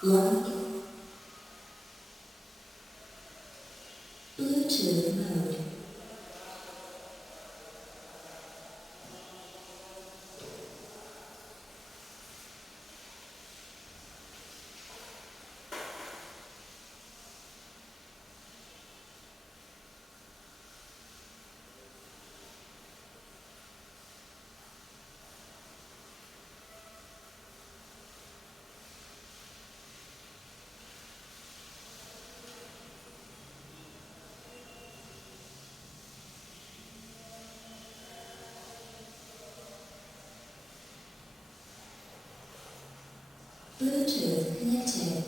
Lock Bluetooth mode. Bluetooth connected.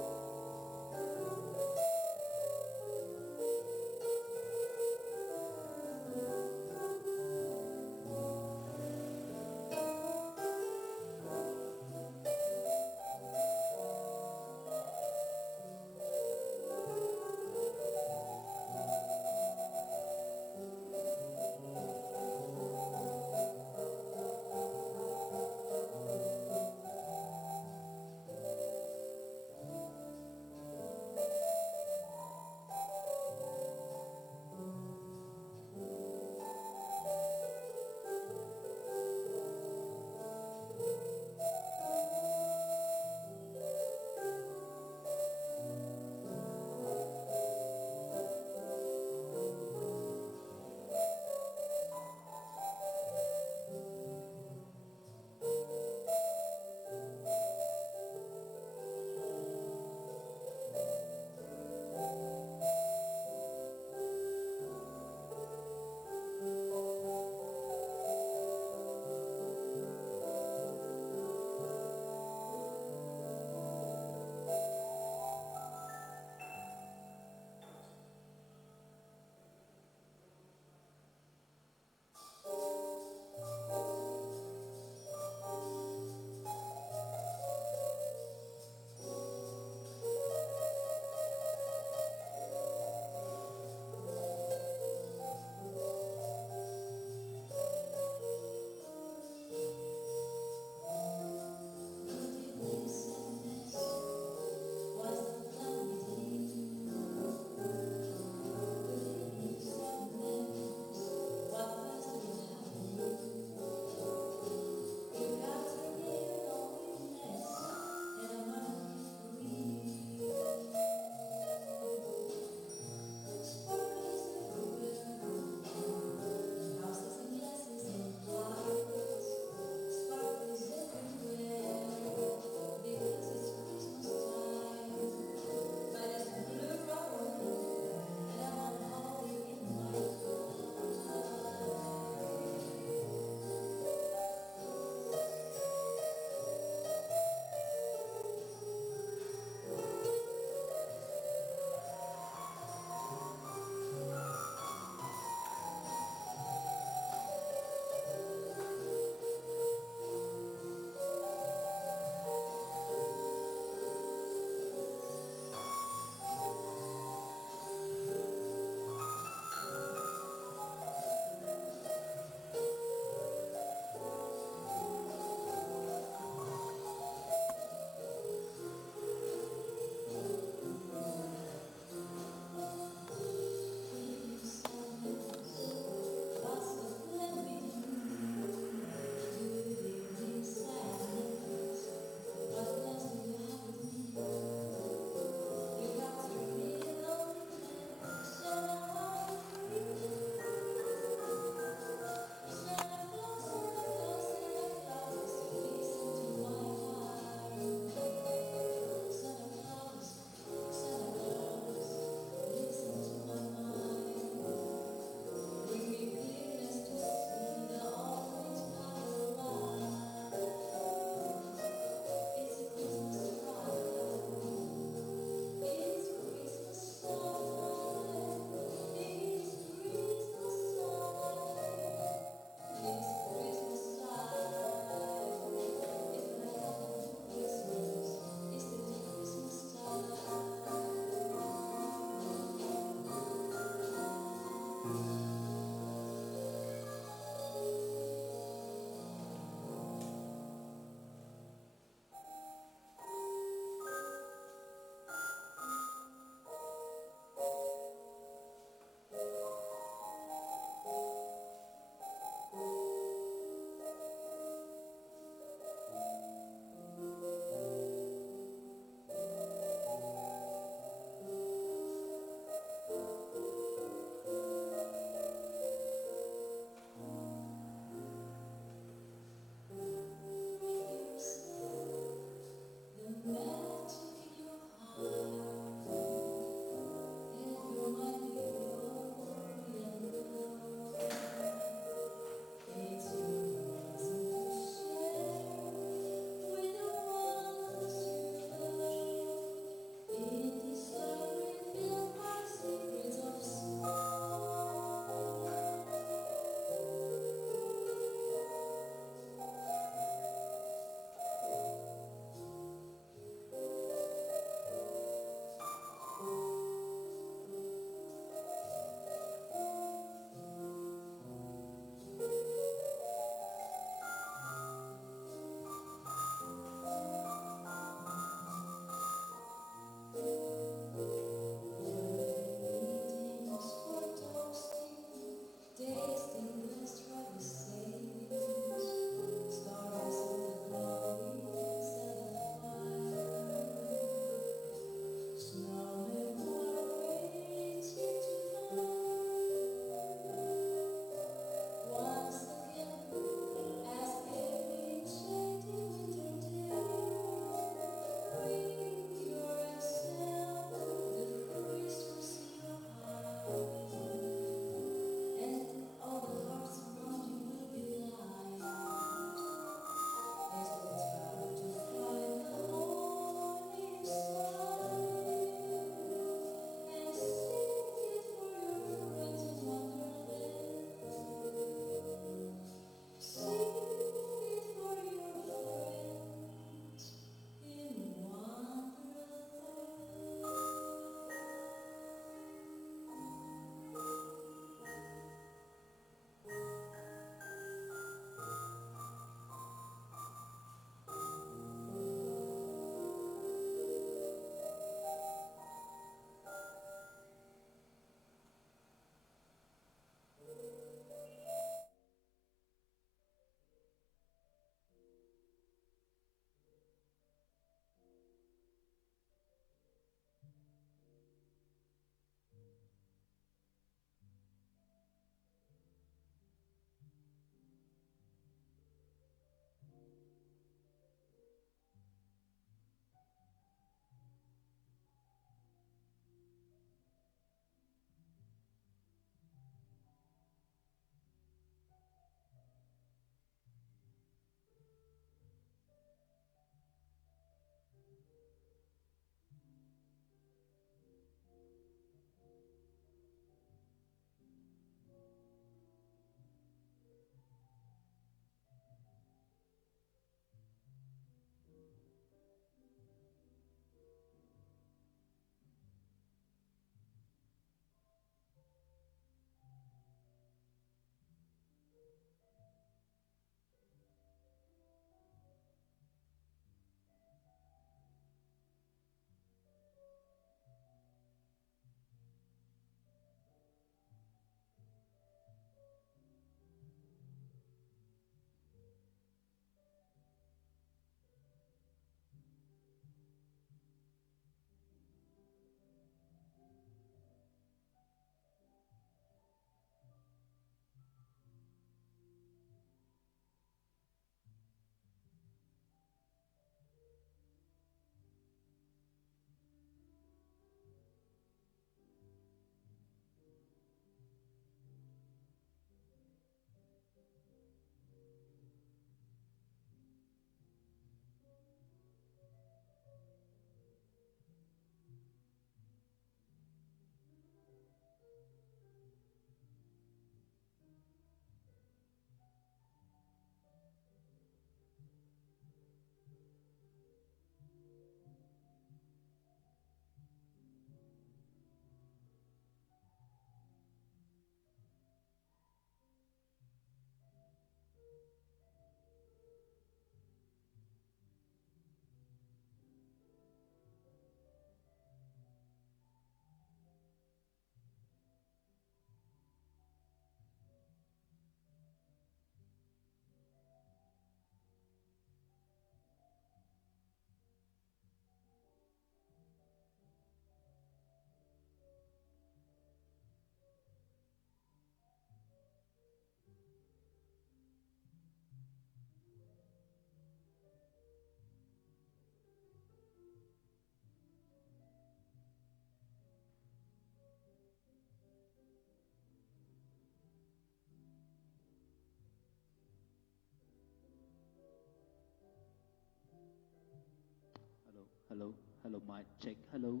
Hello, mic check. Hello.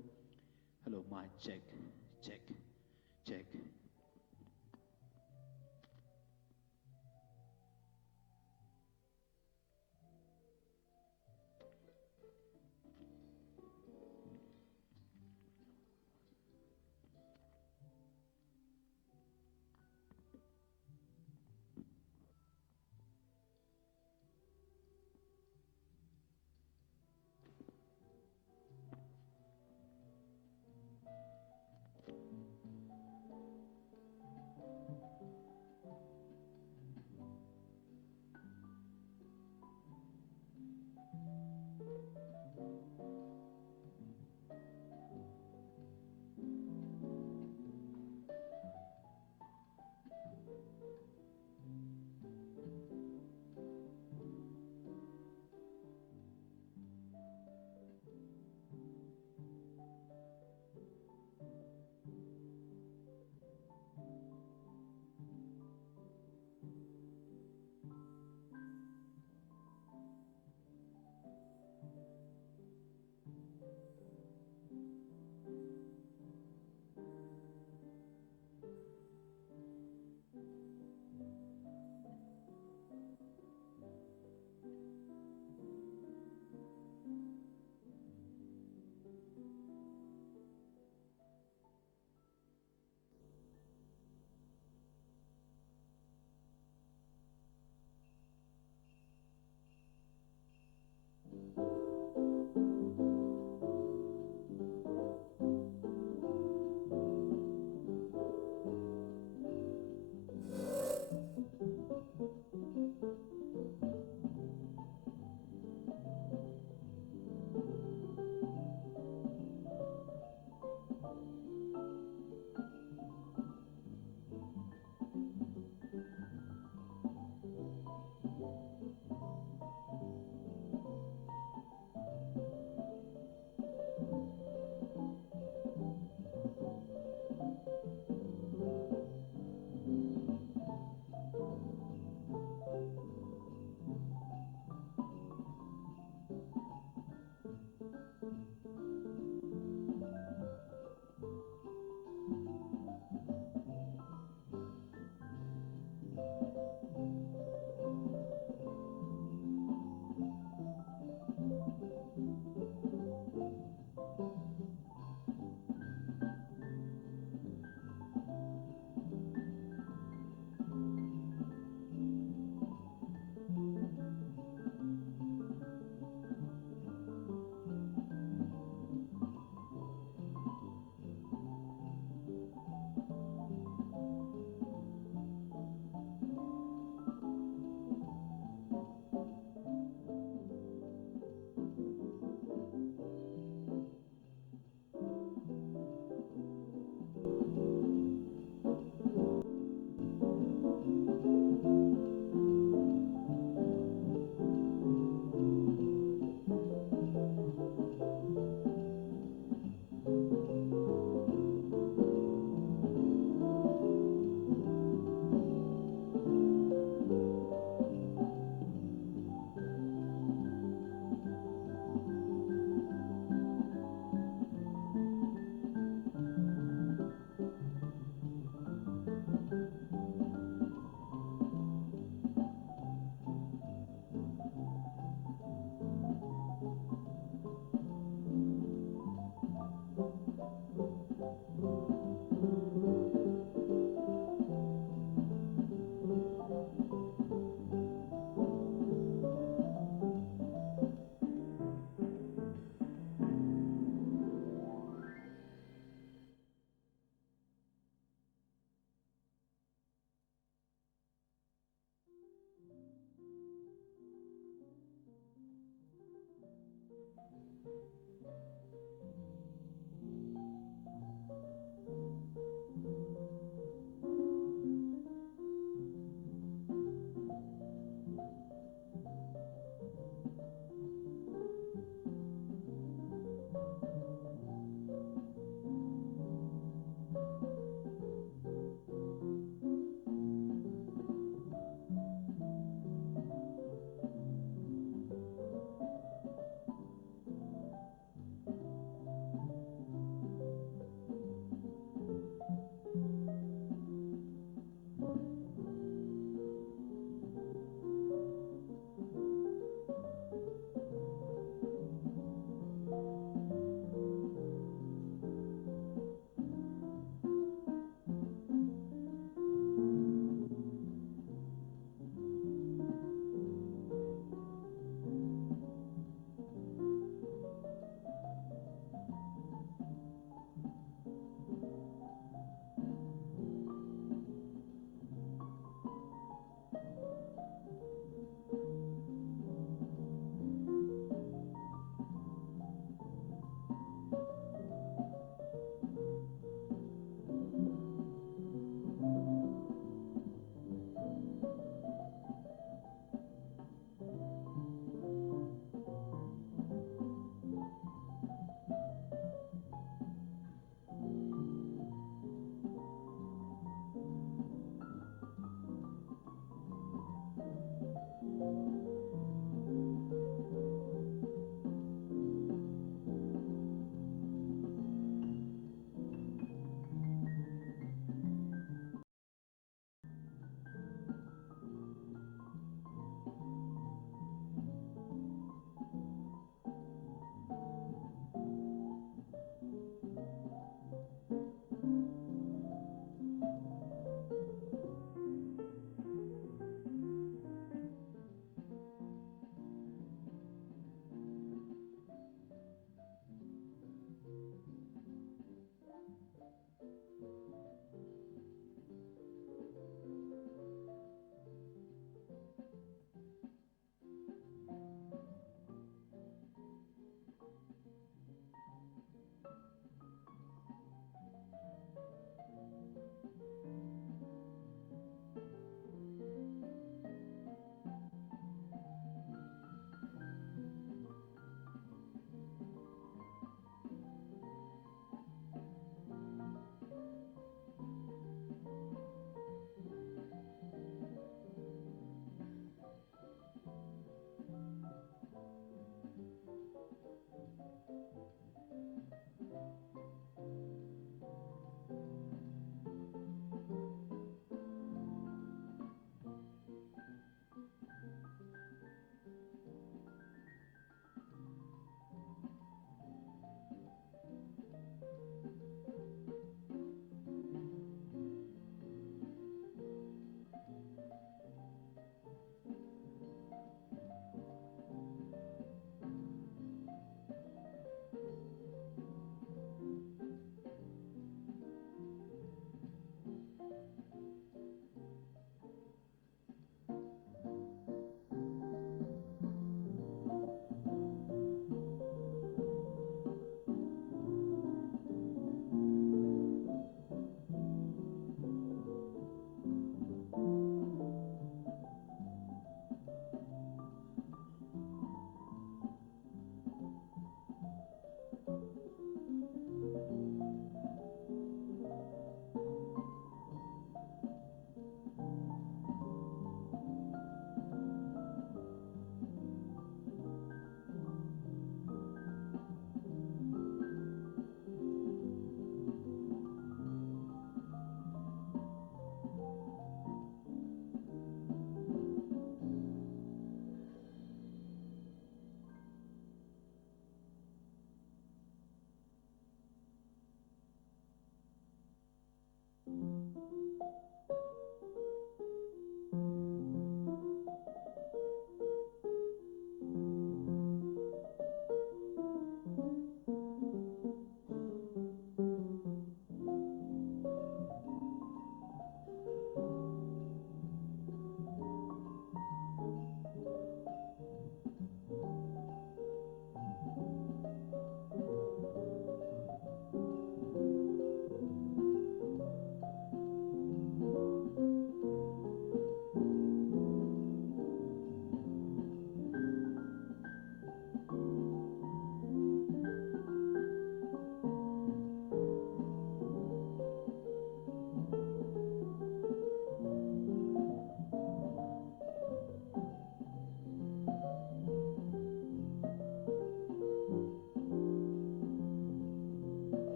Hello, mic check. Check. Check.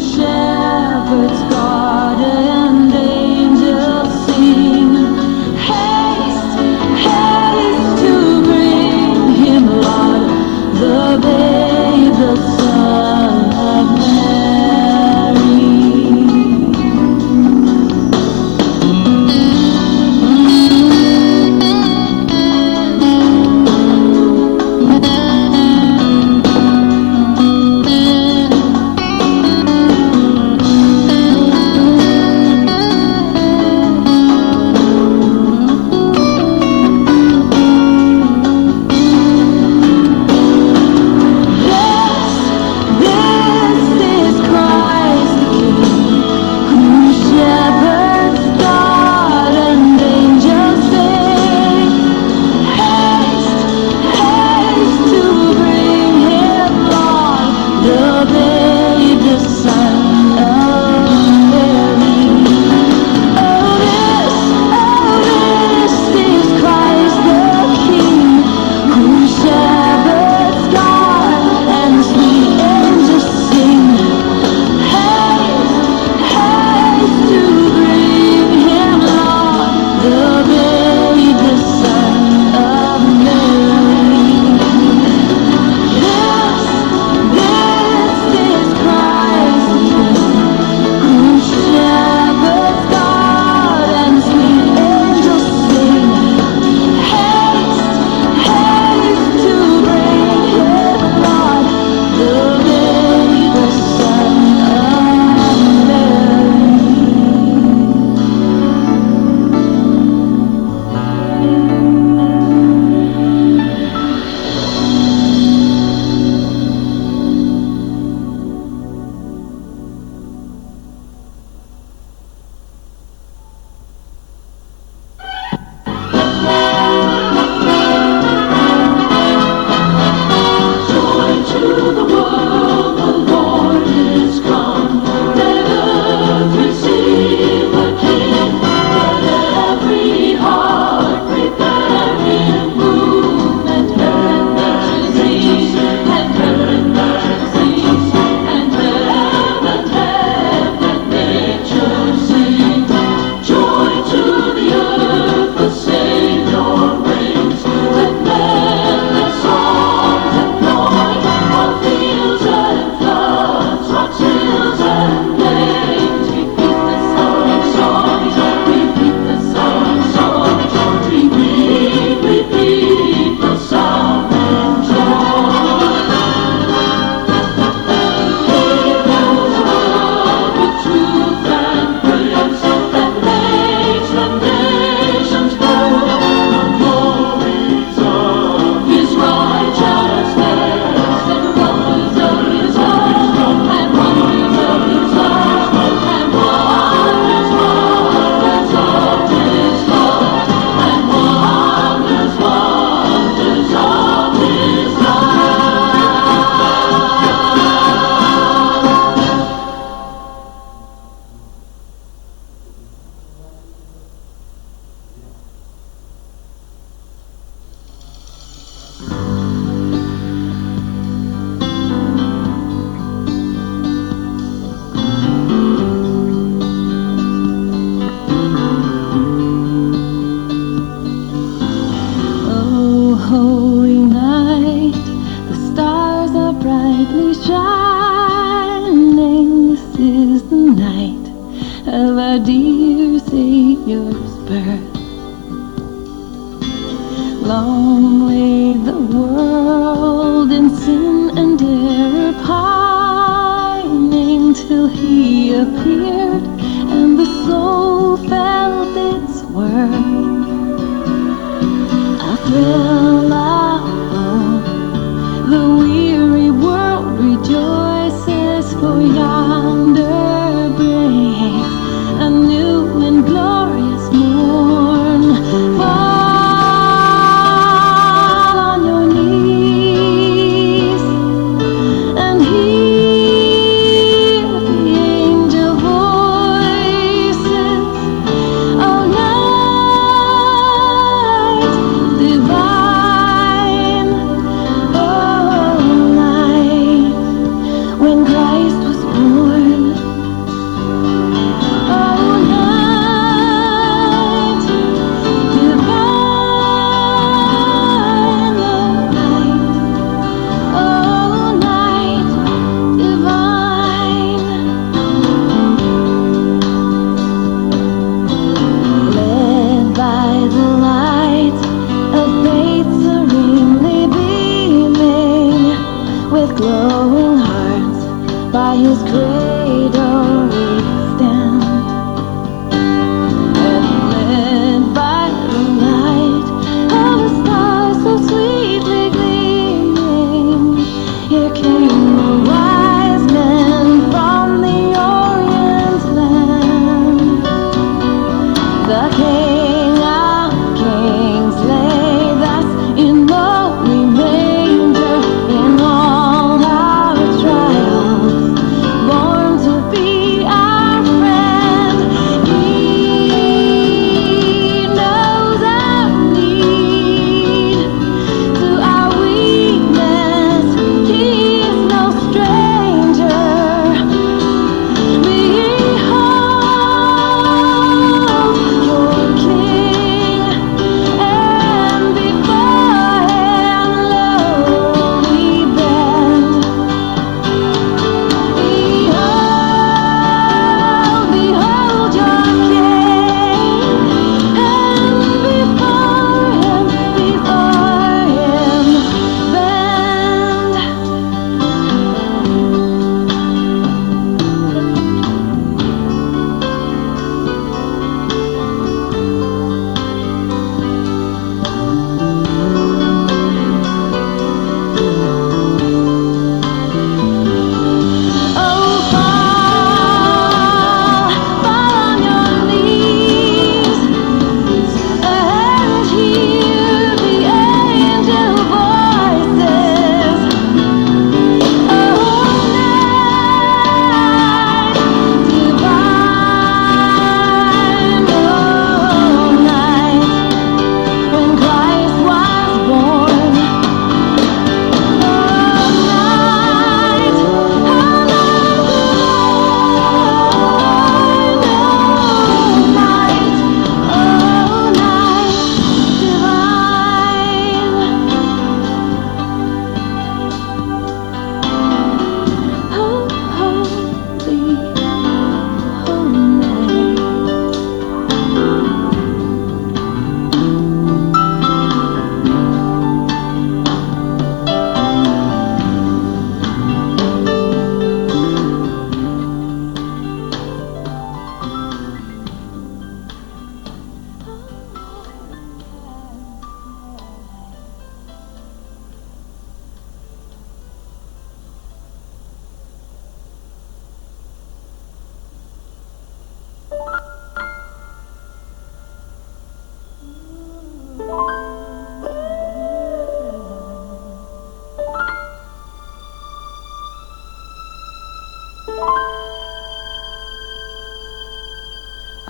Shepherd's garden, angels sing, haste, haste to bring him, Lord, the babe, the Son of Mary. Yonder breaks a new and glorious morn.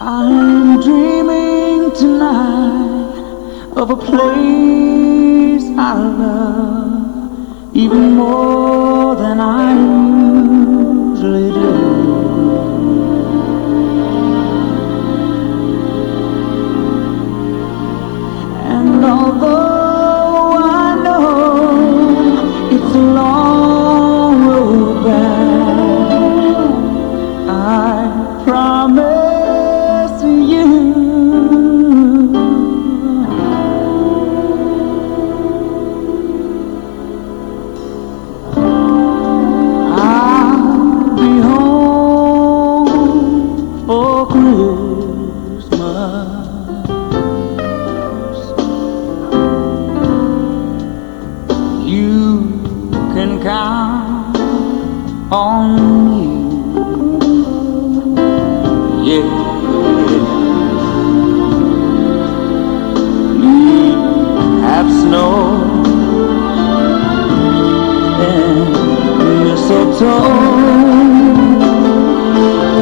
I'm dreaming tonight of a place I love even more than I usually do. And although I know it's a long road back, I promise you I'll be home for Christmas. You can count on me. Yeah. We have snow and mistletoe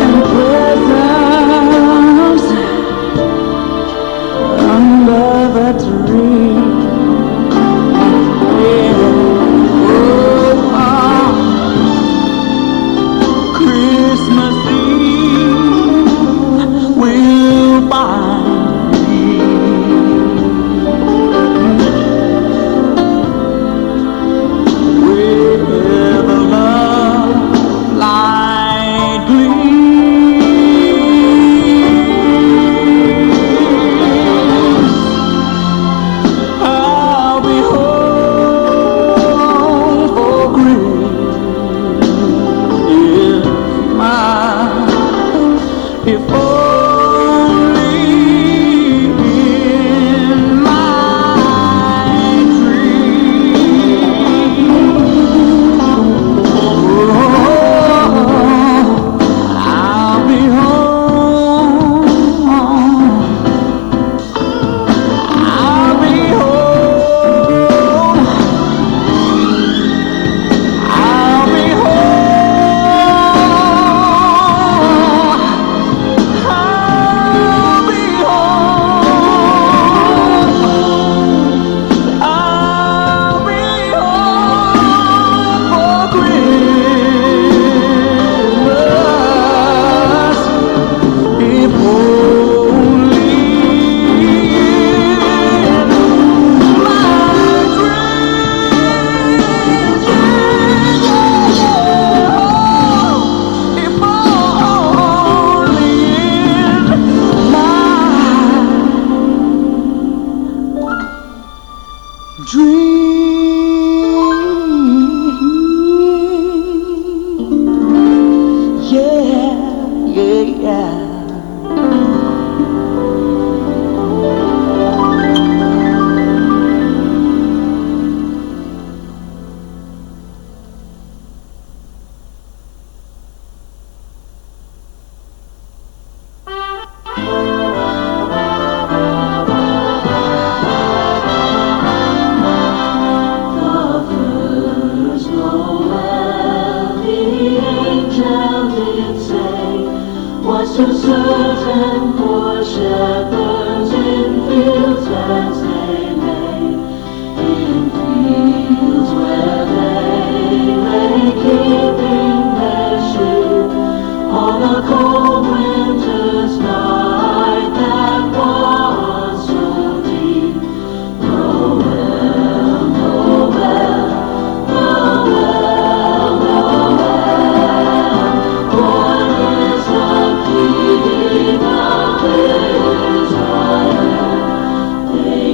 and presents under the tree. Christmas Eve will find me with a love light gleams. I'll be home for Christmas. If only in my dream. I'll be home. I'll be home. I'll be So certain for shepherds in fields as they lay, in fields where they lay keeping their sheep, on a cold winter's night that was so deep. Noel, Noel, Noel, Noel, born is the King of Israel. They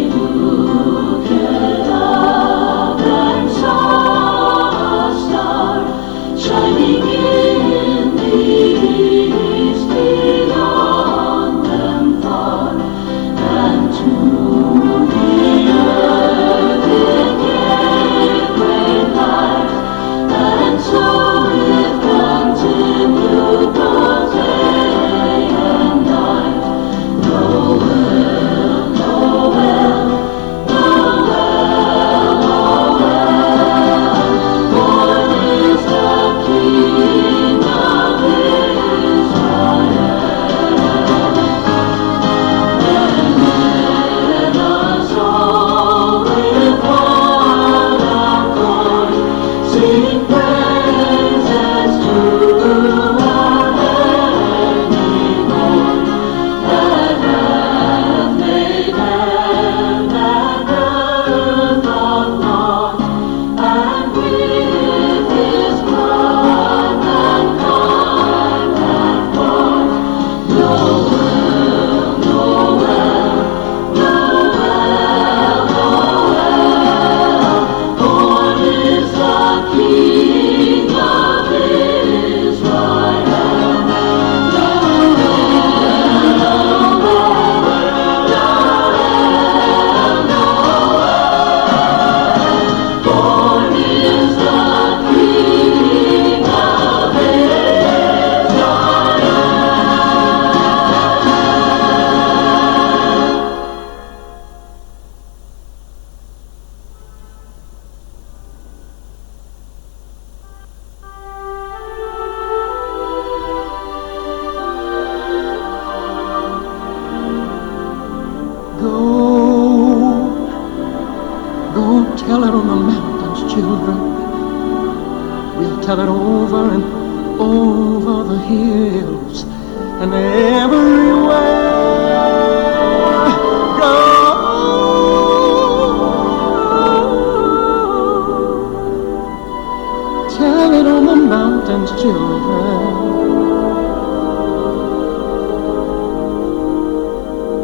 tell it on the mountains, children. We'll tell it over and over the hills and everywhere. Go. Tell it on the mountains, children.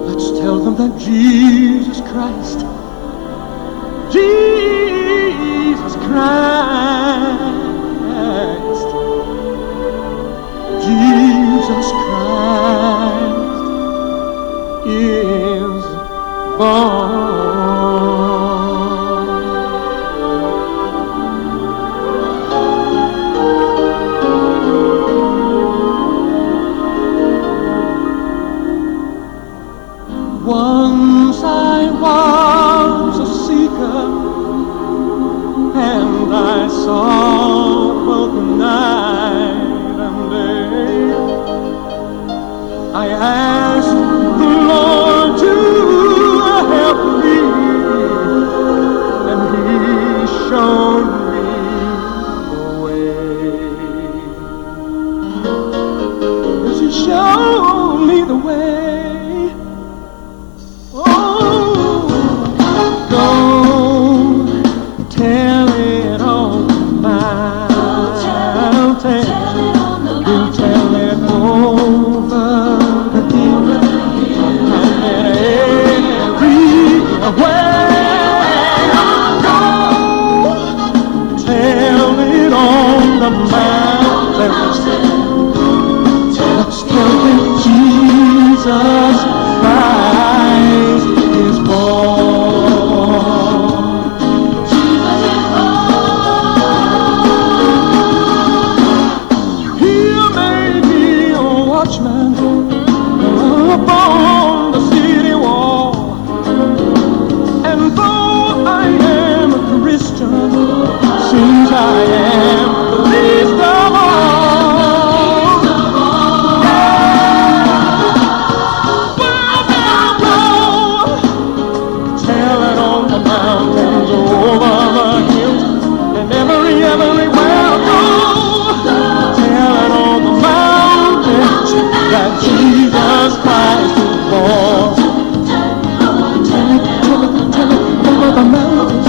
Let's tell them that Jesus Christ, Jesus Christ, Jesus Christ is born. Once I was a seeker, and I sought both night and day. I asked the Lord to help me, and He showed me the way. Yes, He showed me the way. Jesus Christ is born. Jesus is born. He made me a watchman upon the city wall. And though I am a Christian, since I am the least of all. Jesus Christ is born. Tell it over the mountains.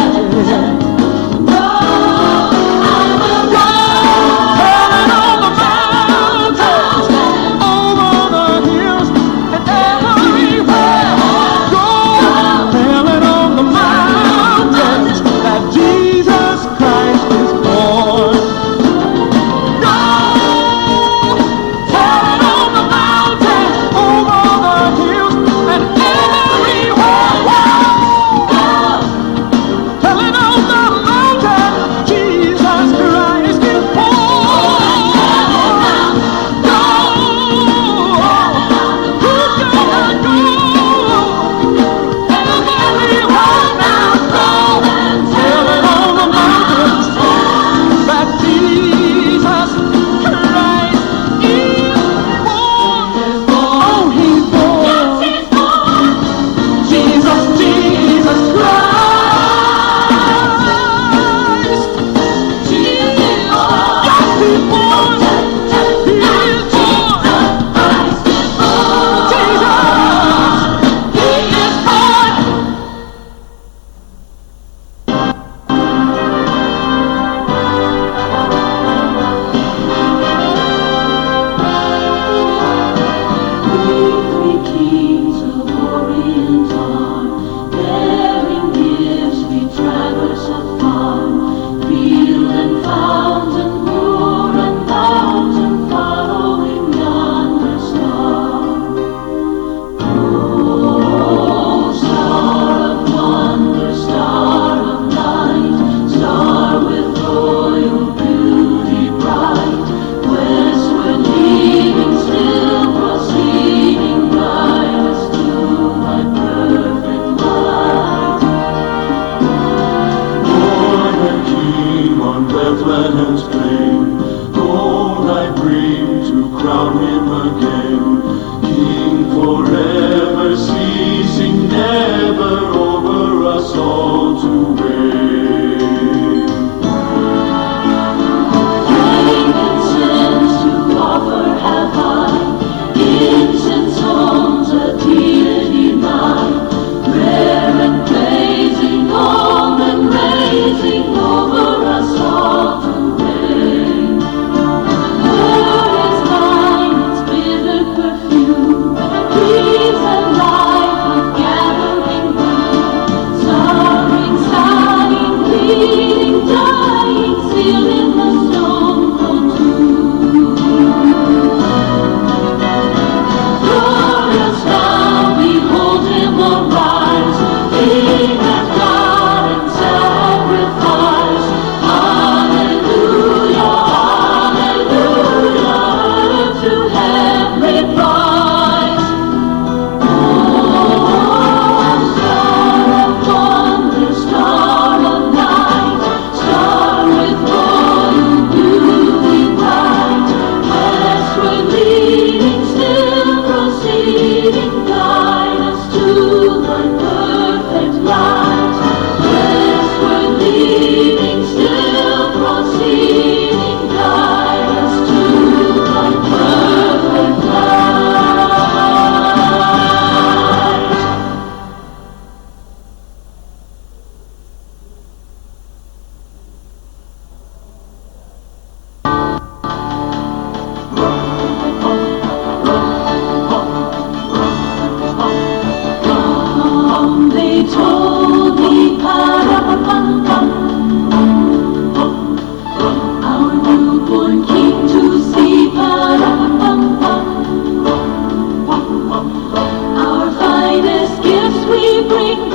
Our finest gifts we bring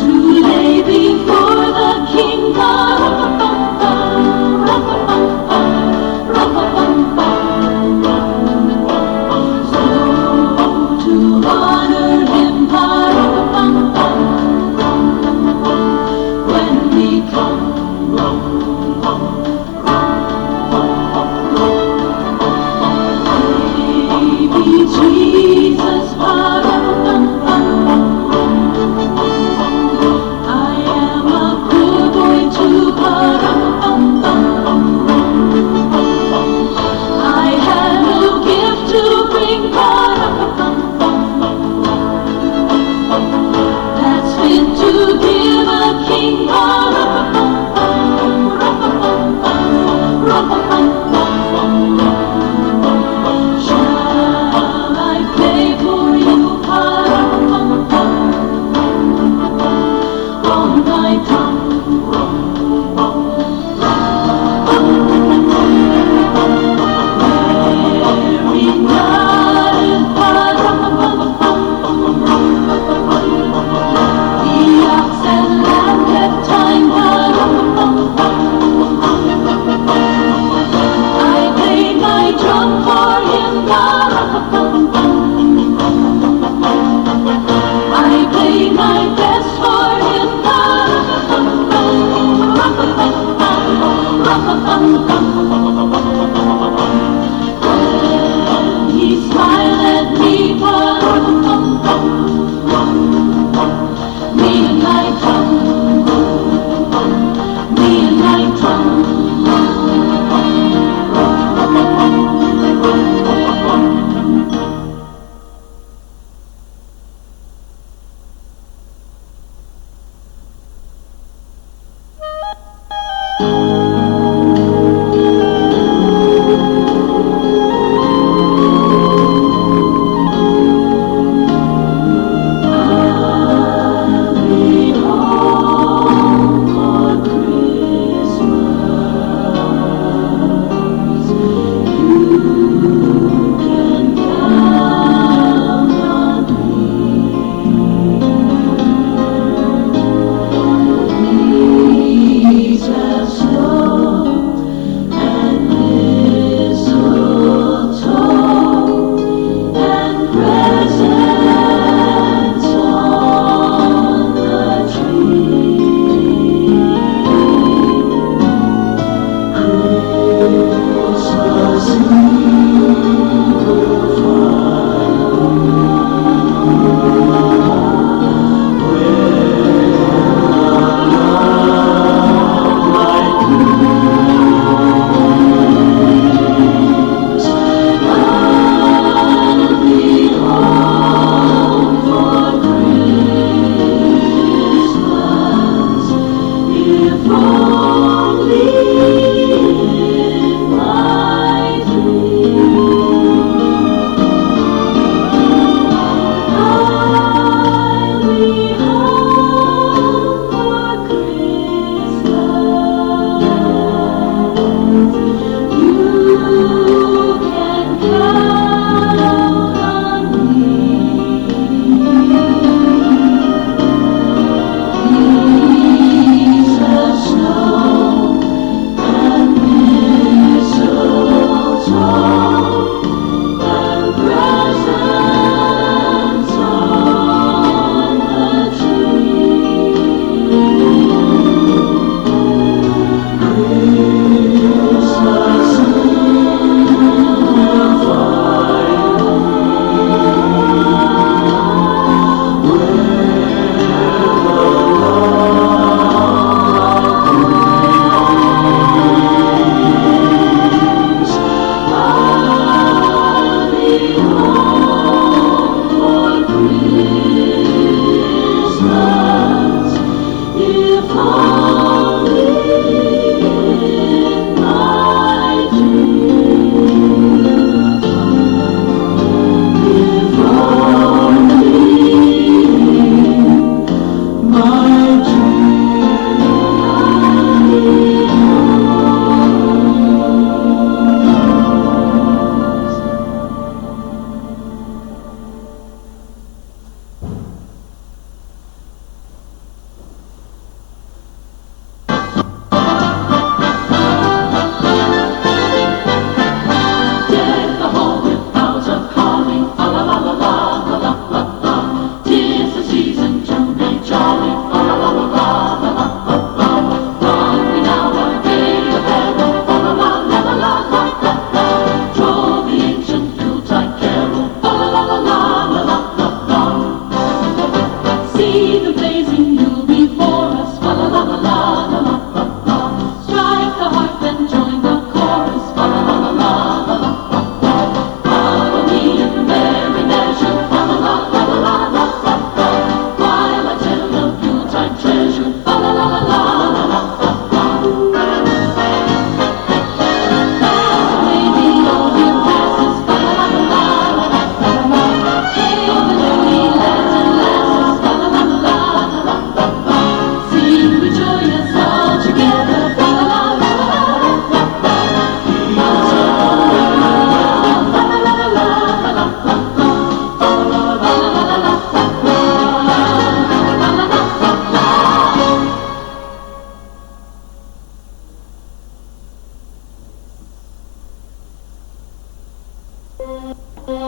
to lay before the King. So to honor Him when we come. When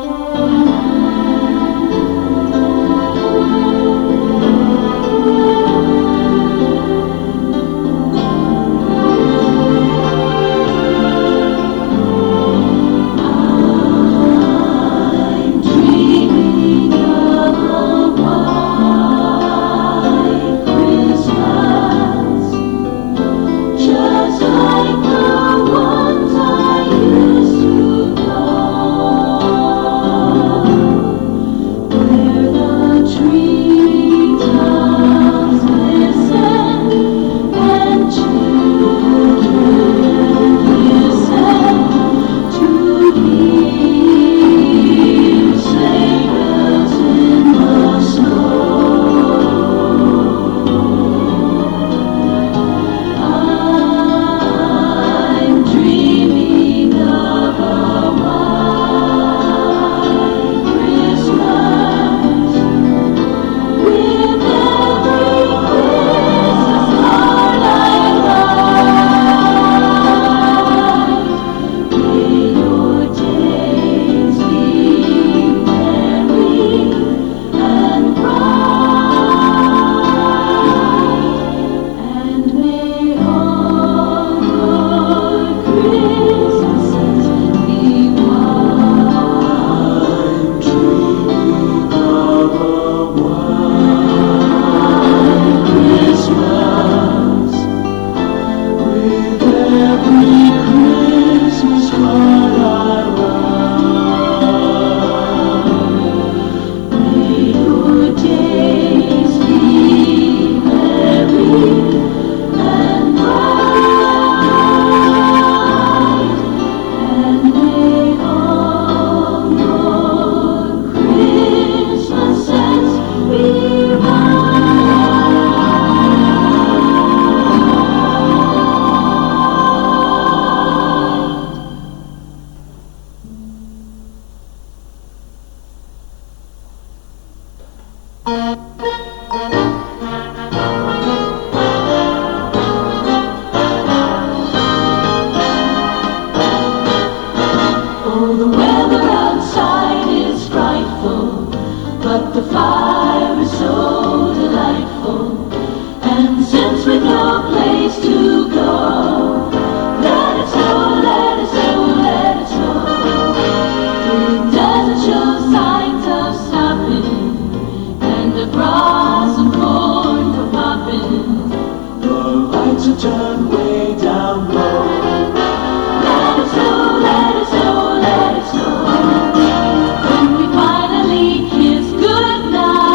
we finally kiss goodnight.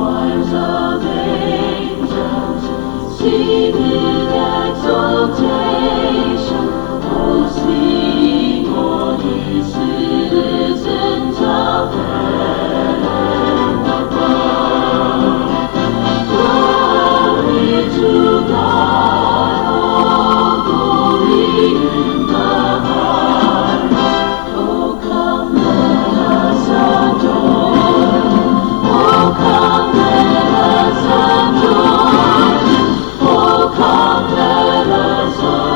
choirs of angels, singing exaltation. Oh, sing, all ye citizens of heaven above. Glory to God, all glory in the highest. Oh, come, let us adore. Oh, come, let us adore. Oh, come, let us adore.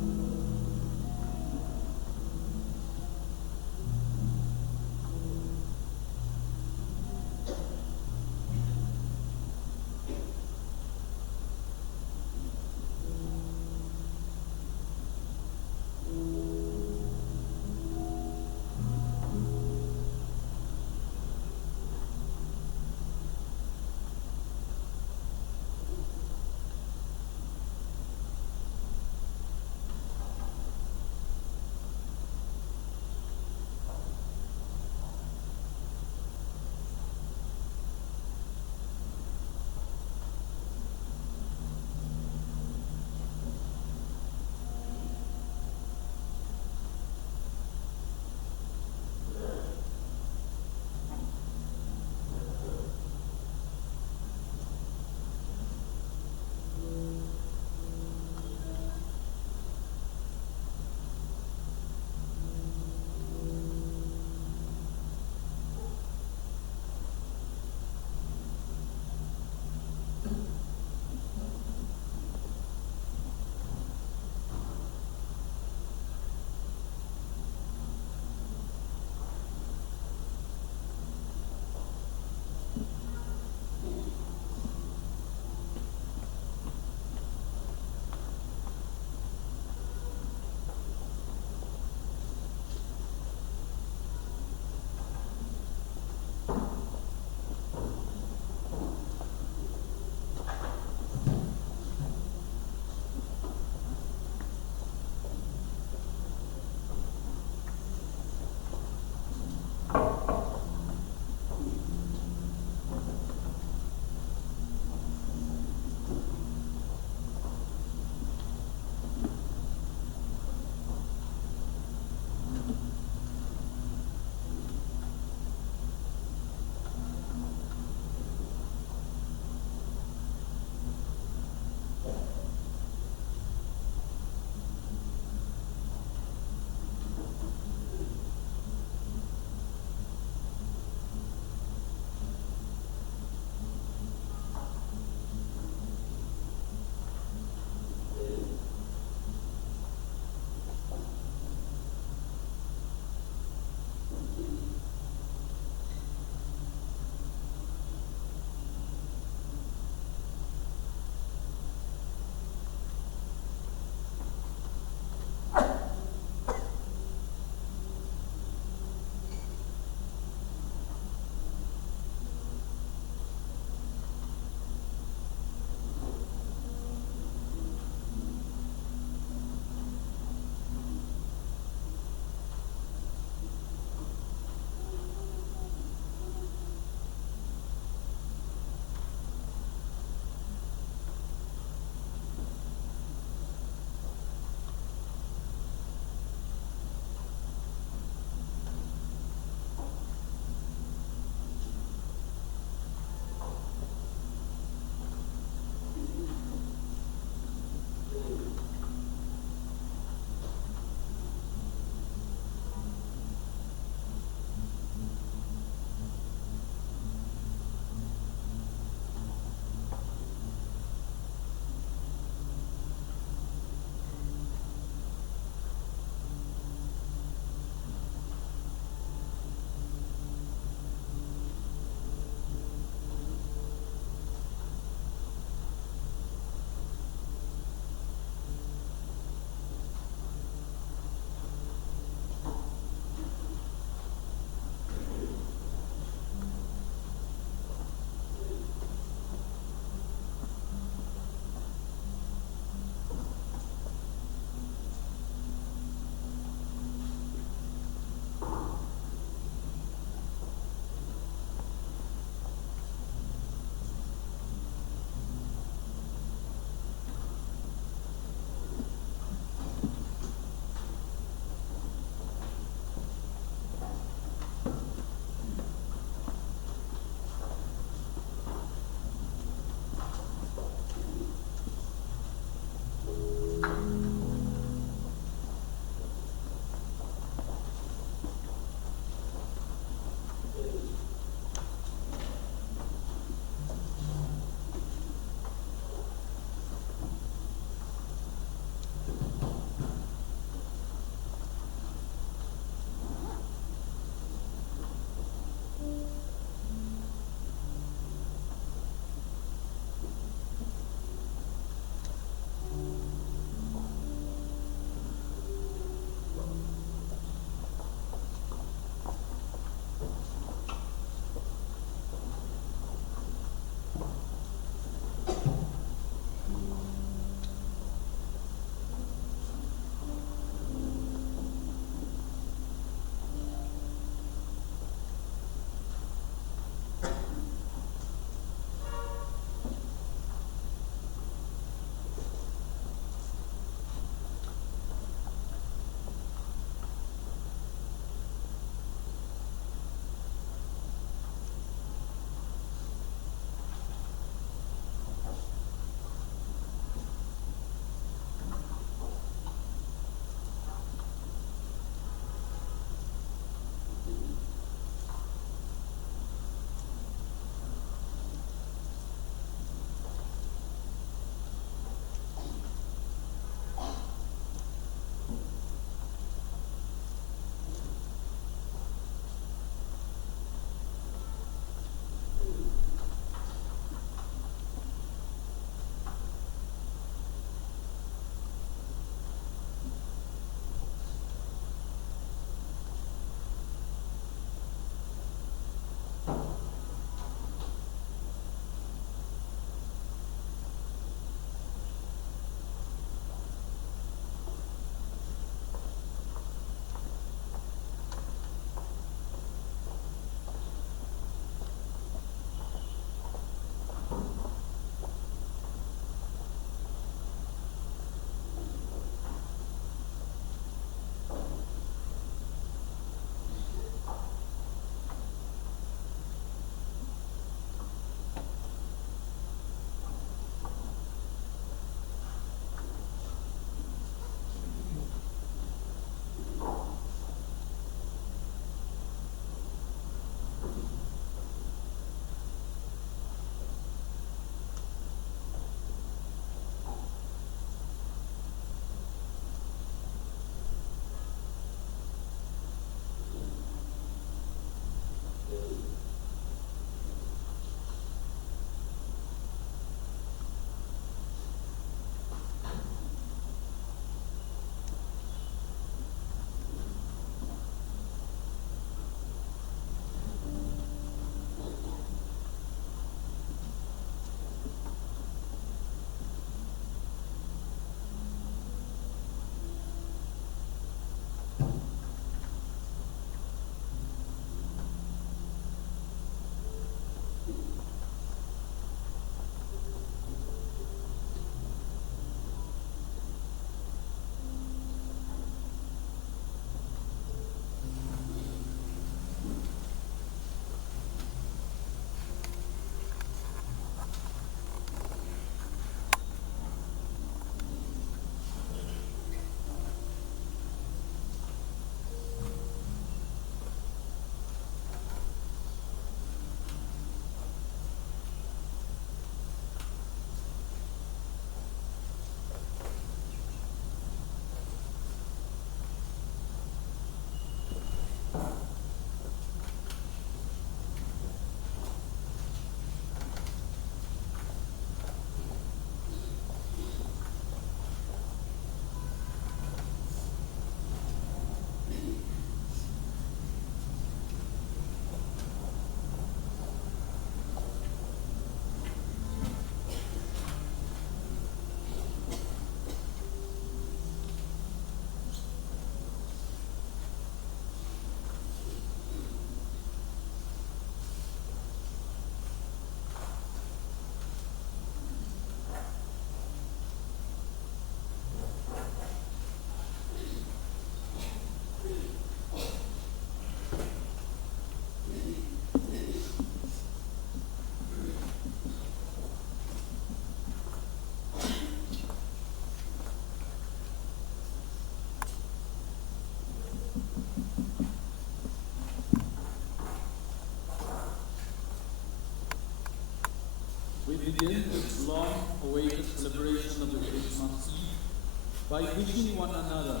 by wishing one another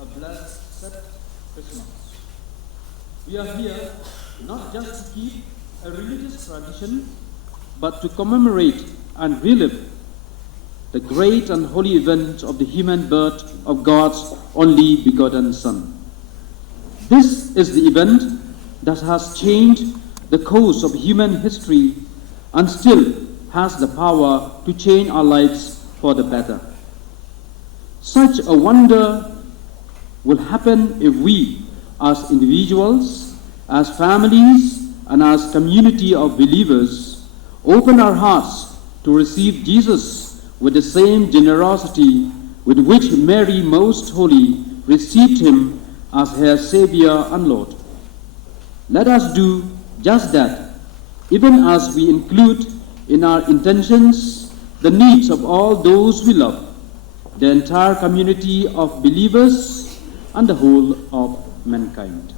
a blessed Christmas. We are here not just to keep a religious tradition, but to commemorate and relive the great and holy event of the human birth of God's only begotten Son. This is the event that has changed the course of human history and still has the power to change our lives for the better. Such a wonder will happen if we, as individuals, as families, and as community of believers, open our hearts to receive Jesus with the same generosity with which Mary Most Holy received him as her Savior and Lord. Let us do just that, even as we include in our intentions the needs of all those we love, the entire community of believers, and the whole of mankind.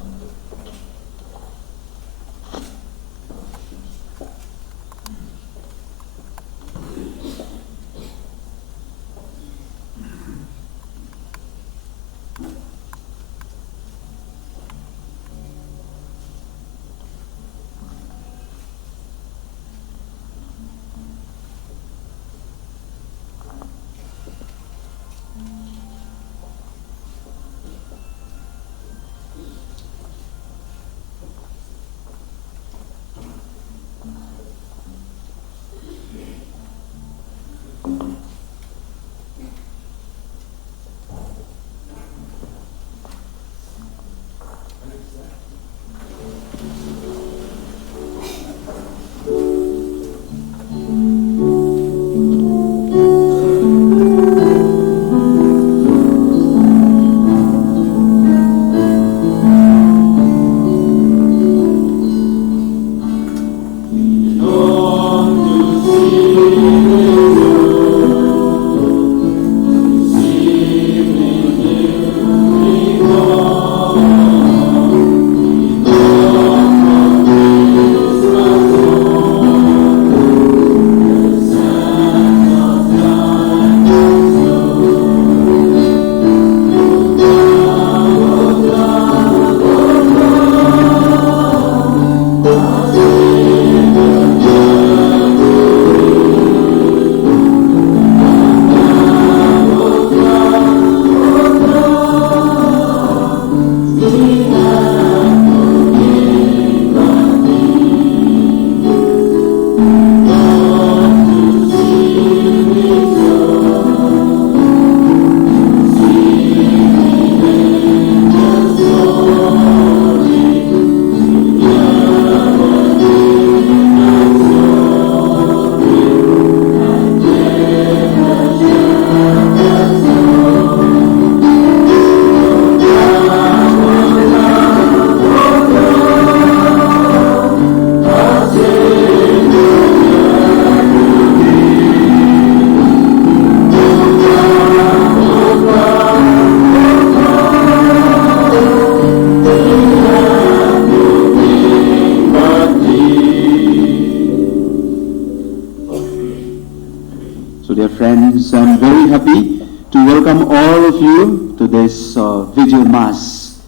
I'm very happy to welcome all of you to this Vigil Mass.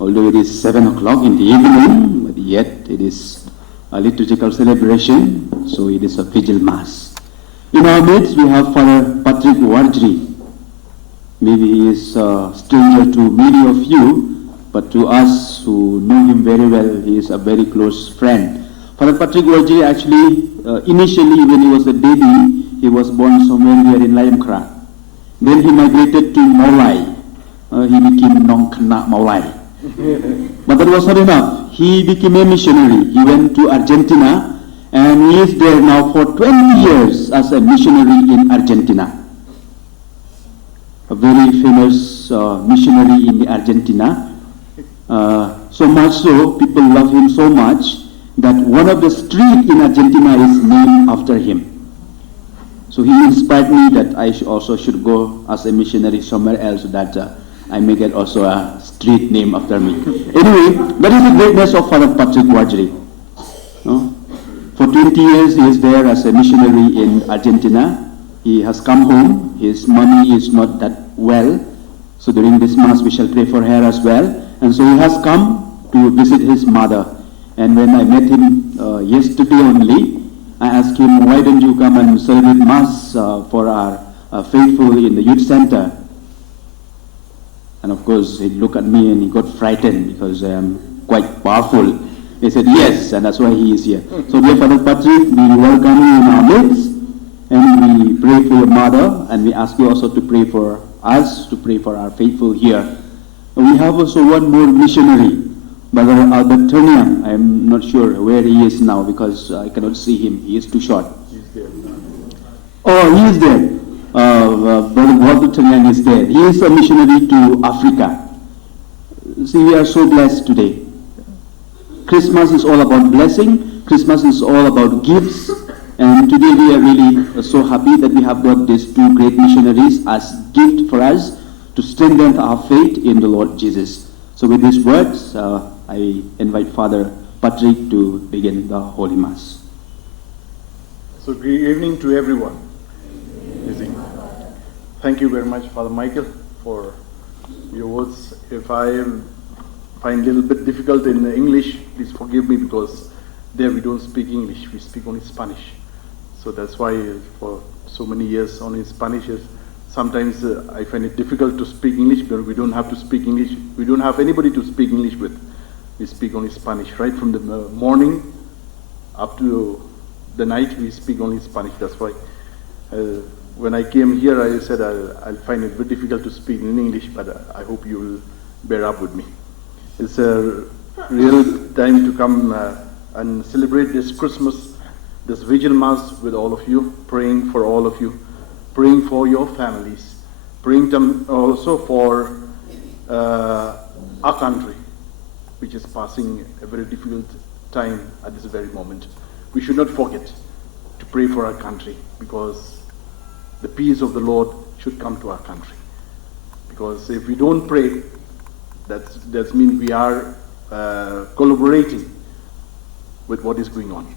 Although it is 7 o'clock in the evening, but yet it is a liturgical celebration, so it is a Vigil Mass. In our midst, we have Father Patrick Wardry. Maybe he is a stranger to many of you, but to us who know him very well, he is a very close friend. Father Patrick Wardry actually, initially when he was a baby, he was born somewhere here in Layamkra. Then he migrated to Maulai. He became Nong Khana Maulai. But that was not enough. He became a missionary. He went to Argentina and he is there now for 20 years as a missionary in Argentina. A very famous missionary in Argentina. So much so, people love him so much that one of the streets in Argentina is named after him. So he inspired me that I also should go as a missionary somewhere else so that I may get also a street name after me. Anyway, that is the greatness of Father Patrick Wardry. For 20 years he is there as a missionary in Argentina. He has come home. His money is not that well. So during this Mass we shall pray for her as well. And so he has come to visit his mother. And when I met him yesterday only, I asked him, why don't you come and celebrate Mass for our faithful in the youth center? And of course he looked at me and he got frightened because I am quite powerful. He said yes, and that's why he is here. So dear Father Patrick, we welcome you in our midst, and we pray for your mother, and we ask you also to pray for us, to pray for our faithful here. And we have also one more missionary, Brother Albert Turnian. I am not sure where he is now because I cannot see him. He is too short. He's there. Oh, he is there. Brother Walter Turnian is there. He is a missionary to Africa. See, we are so blessed today. Christmas is all about blessing. Christmas is all about gifts. And today we are really so happy that we have got these two great missionaries as gift for us to strengthen our faith in the Lord Jesus. So with these words, I invite Father Patrick to begin the Holy Mass. So good evening to everyone. Thank you very much, Father Michael, for your words. If I find a little bit difficult in English, please forgive me because there we don't speak English, we speak only Spanish. So that's why for so many years only Spanish is, sometimes I find it difficult to speak English because we don't have to speak English. We don't have anybody to speak English with. We speak only Spanish. Right from the morning up to the night we speak only Spanish. That's why when I came here I said I'll find it very difficult to speak in English, but I hope you will bear up with me. It's a real time to come and celebrate this Christmas, this Vigil Mass with all of you, praying for all of you, praying for your families, praying also for our country, which is passing a very difficult time at this very moment. We should not forget to pray for our country because the peace of the Lord should come to our country. Because if we don't pray, that means we are collaborating with what is going on.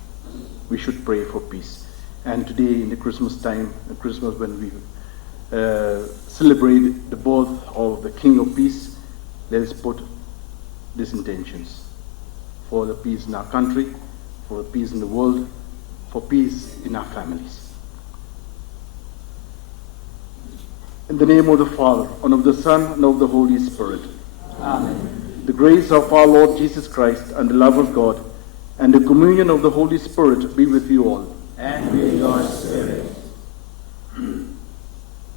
We should pray for peace. And today in the Christmas time, Christmas when we celebrate the birth of the King of Peace, let us put these intentions for the peace in our country, for the peace in the world, for peace in our families. In the name of the Father, and of the Son, and of the Holy Spirit. Amen. The grace of our Lord Jesus Christ, and the love of God, and the communion of the Holy Spirit be with you all. And with your spirit.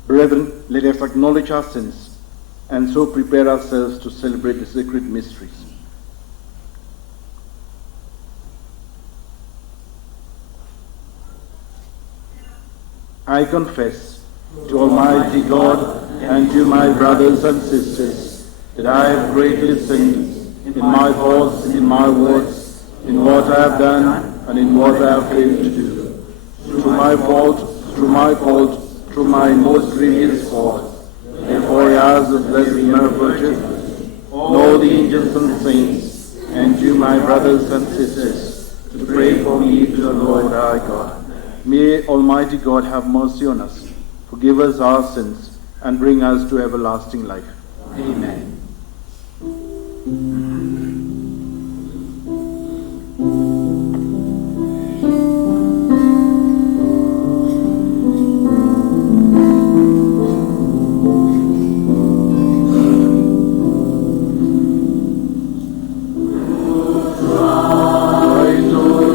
Brethren, let us acknowledge our sins, and so prepare ourselves to celebrate the sacred mysteries. I confess to Almighty God and to my brothers and sisters that I have greatly sinned in my thoughts, in my words, in what I have done, and in what I have failed to do. Through my fault, through my most grievous fault. Therefore I ask the Blessed Mother Virgin, all the angels and saints, and you, my brothers and sisters, to pray for me to the Lord our God. May Almighty God have mercy on us, forgive us our sins, and bring us to everlasting life. Amen. Try to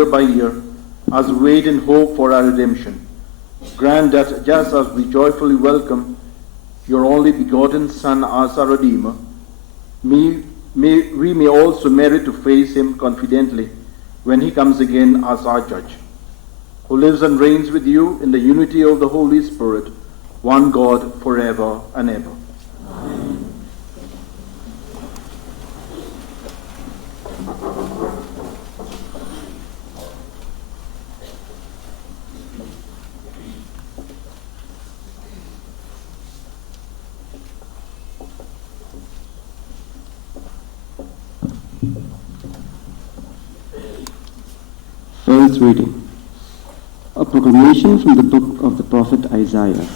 year by year, as we wait in hope for our redemption. Grant that just as we joyfully welcome your only begotten Son as our Redeemer, we may also merit to face him confidently when he comes again as our Judge, who lives and reigns with you in the unity of the Holy Spirit, one God, forever and ever. First reading. A proclamation from the book of the prophet Isaiah.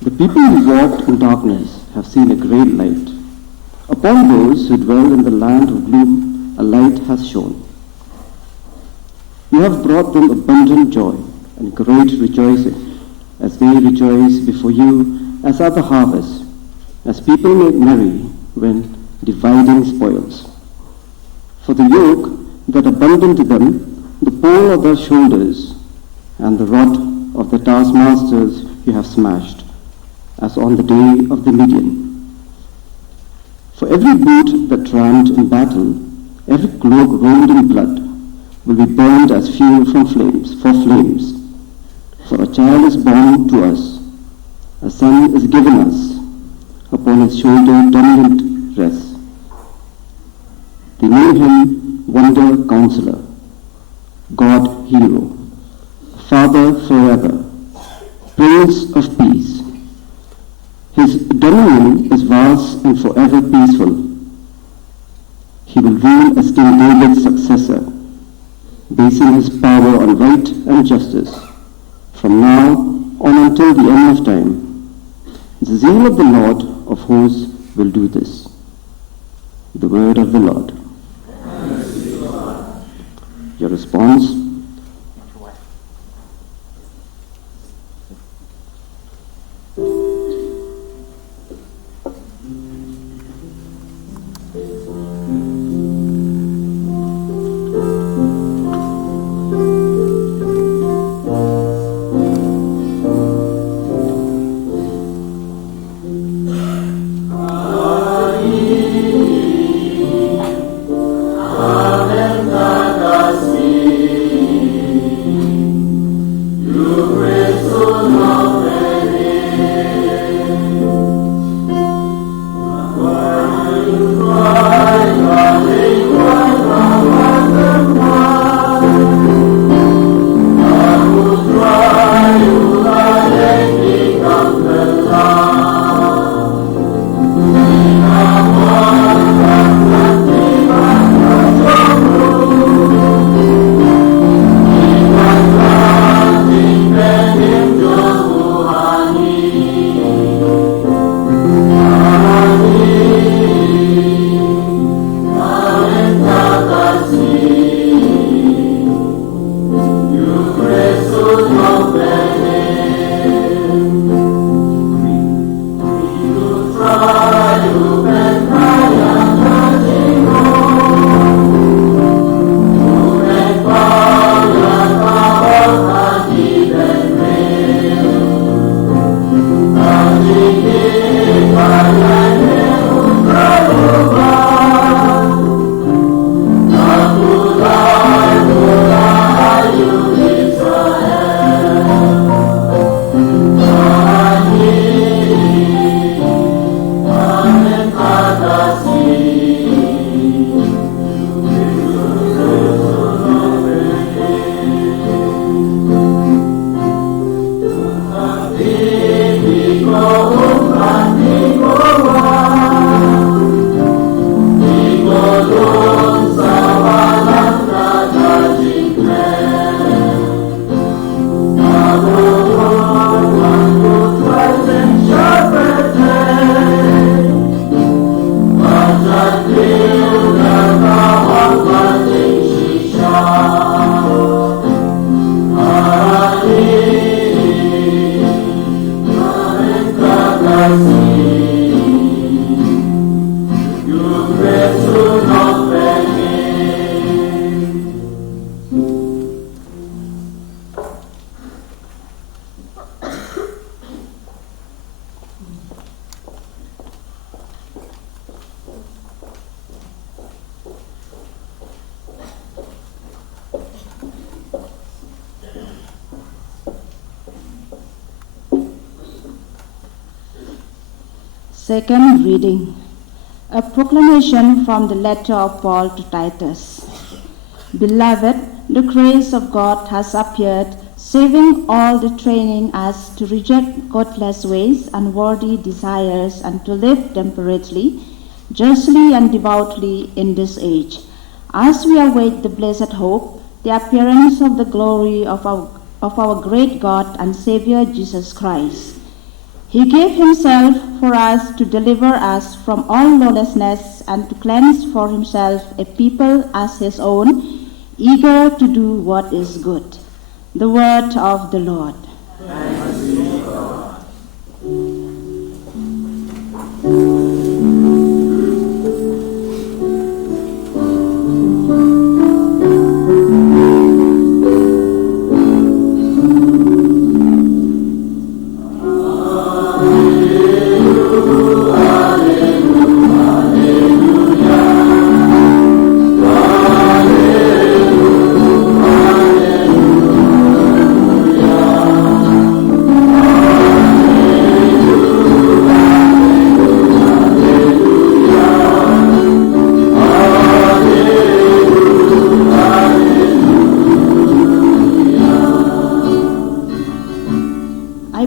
The people who walked in darkness have seen a great light. Upon those who dwell in the land of gloom, a light has shone. You have brought them abundant joy and great rejoicing, as they rejoice before you as at the harvest, as people make merry when dividing spoils. For the yoke that abandoned to them, the pole of their shoulders, and the rod of the taskmasters you have smashed, as on the day of the Midian. For every boot that tramped in battle, every cloak rolled in blood, will be burned as fuel for flames. For a child is born to us, a son is given us, upon his shoulder dominant rests. They name him Wonder Counselor, God Hero, Father forever, Prince of Peace. His dominion is vast and forever peaceful. He will rule as King David's successor, basing his power on right and justice, from now on until the end of time. The zeal of the Lord of hosts will do this. The word of the Lord. Your response? Amen. Second reading. A proclamation from the letter of Paul to Titus. Beloved, the grace of God has appeared, saving all the training us to reject godless ways and worldly desires and to live temperately, justly and devoutly in this age, as we await the blessed hope, the appearance of the glory of our great God and Savior Jesus Christ. He gave himself for us to deliver us from all lawlessness and to cleanse for himself a people as his own, eager to do what is good. The word of the Lord. Thanks be to God.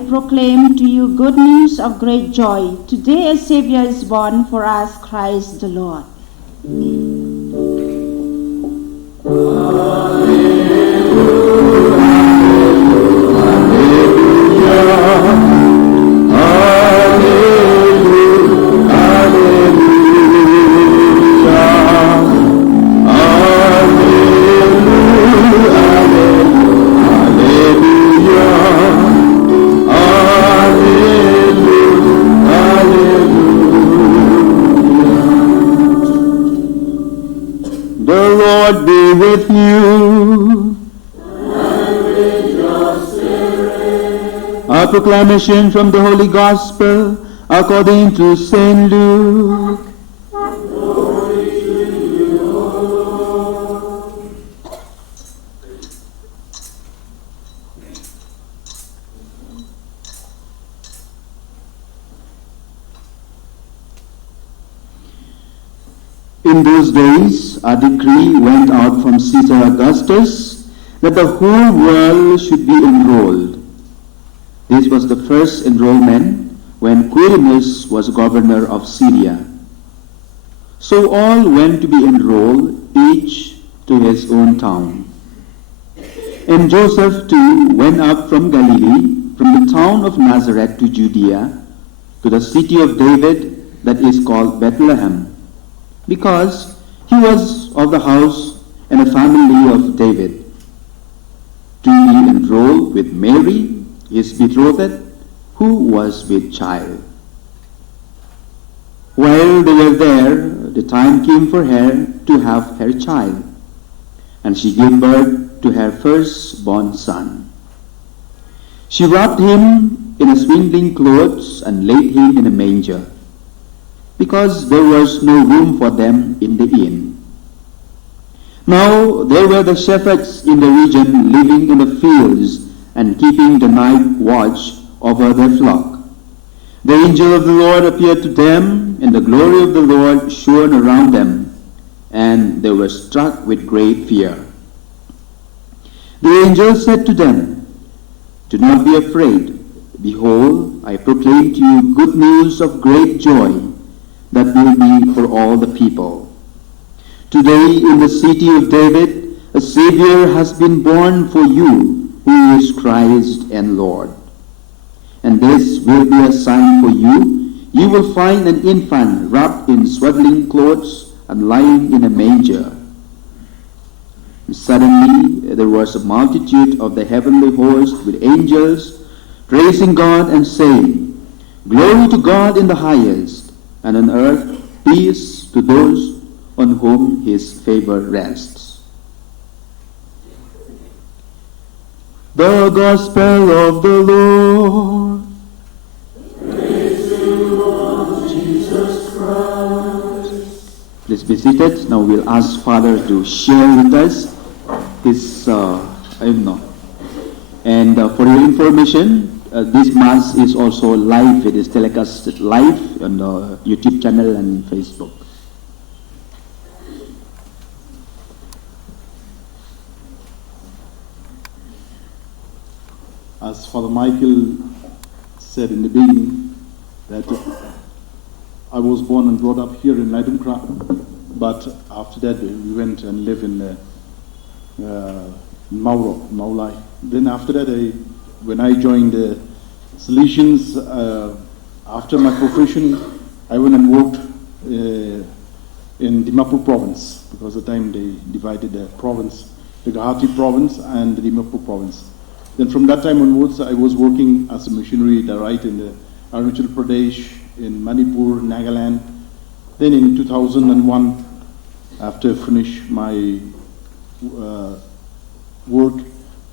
Proclaim to you good news of great joy. Today a Savior is born for us, Christ the Lord. Lord be with you. And with your spirit. A proclamation from the Holy Gospel according to St. Luke. Glory to you, O Lord. In those days, a decree went out from Caesar Augustus that the whole world should be enrolled. This was the first enrollment when Quirinius was governor of Syria. So all went to be enrolled, each to his own town. And Joseph too went up from Galilee, from the town of Nazareth to Judea, to the city of David that is called Bethlehem, because he was of the house and the family of David, to be enrolled with Mary, his betrothed, who was with child. While they were there, the time came for her to have her child, and she gave birth to her firstborn son. She wrapped him in a swaddling clothes and laid him in a manger, because there was no room for them in the inn. Now there were the shepherds in the region living in the fields and keeping the night watch over their flock. The angel of the Lord appeared to them, and the glory of the Lord shone around them, and they were struck with great fear. The angel said to them, "Do not be afraid. Behold, I proclaim to you good news of great joy that will be for all the people. Today in the city of David, a Savior has been born for you, who is Christ and Lord. And this will be a sign for you. You will find an infant wrapped in swaddling clothes and lying in a manger." And suddenly there was a multitude of the heavenly host with angels, praising God and saying, "Glory to God in the highest, and on earth peace to those on whom his favor rests." The Gospel of the Lord. Praise to you, Lord Jesus Christ. Please be seated. Now we'll ask Father to share with us his hymn. And for your information, this Mass is also live. It is telecasted live on the YouTube channel and Facebook. As Father Michael said in the beginning, that I was born and brought up here in Laidumkra, but after that we went and lived in Maulai. Then after that, when I joined the Salesians, after my profession, I went and worked in Dimapur province, because at the time they divided the province, the Guwahati province and the Dimapur province. Then from that time onwards, I was working as a missionary right in the Arunachal Pradesh, in Manipur, Nagaland. Then in 2001, after I finished my work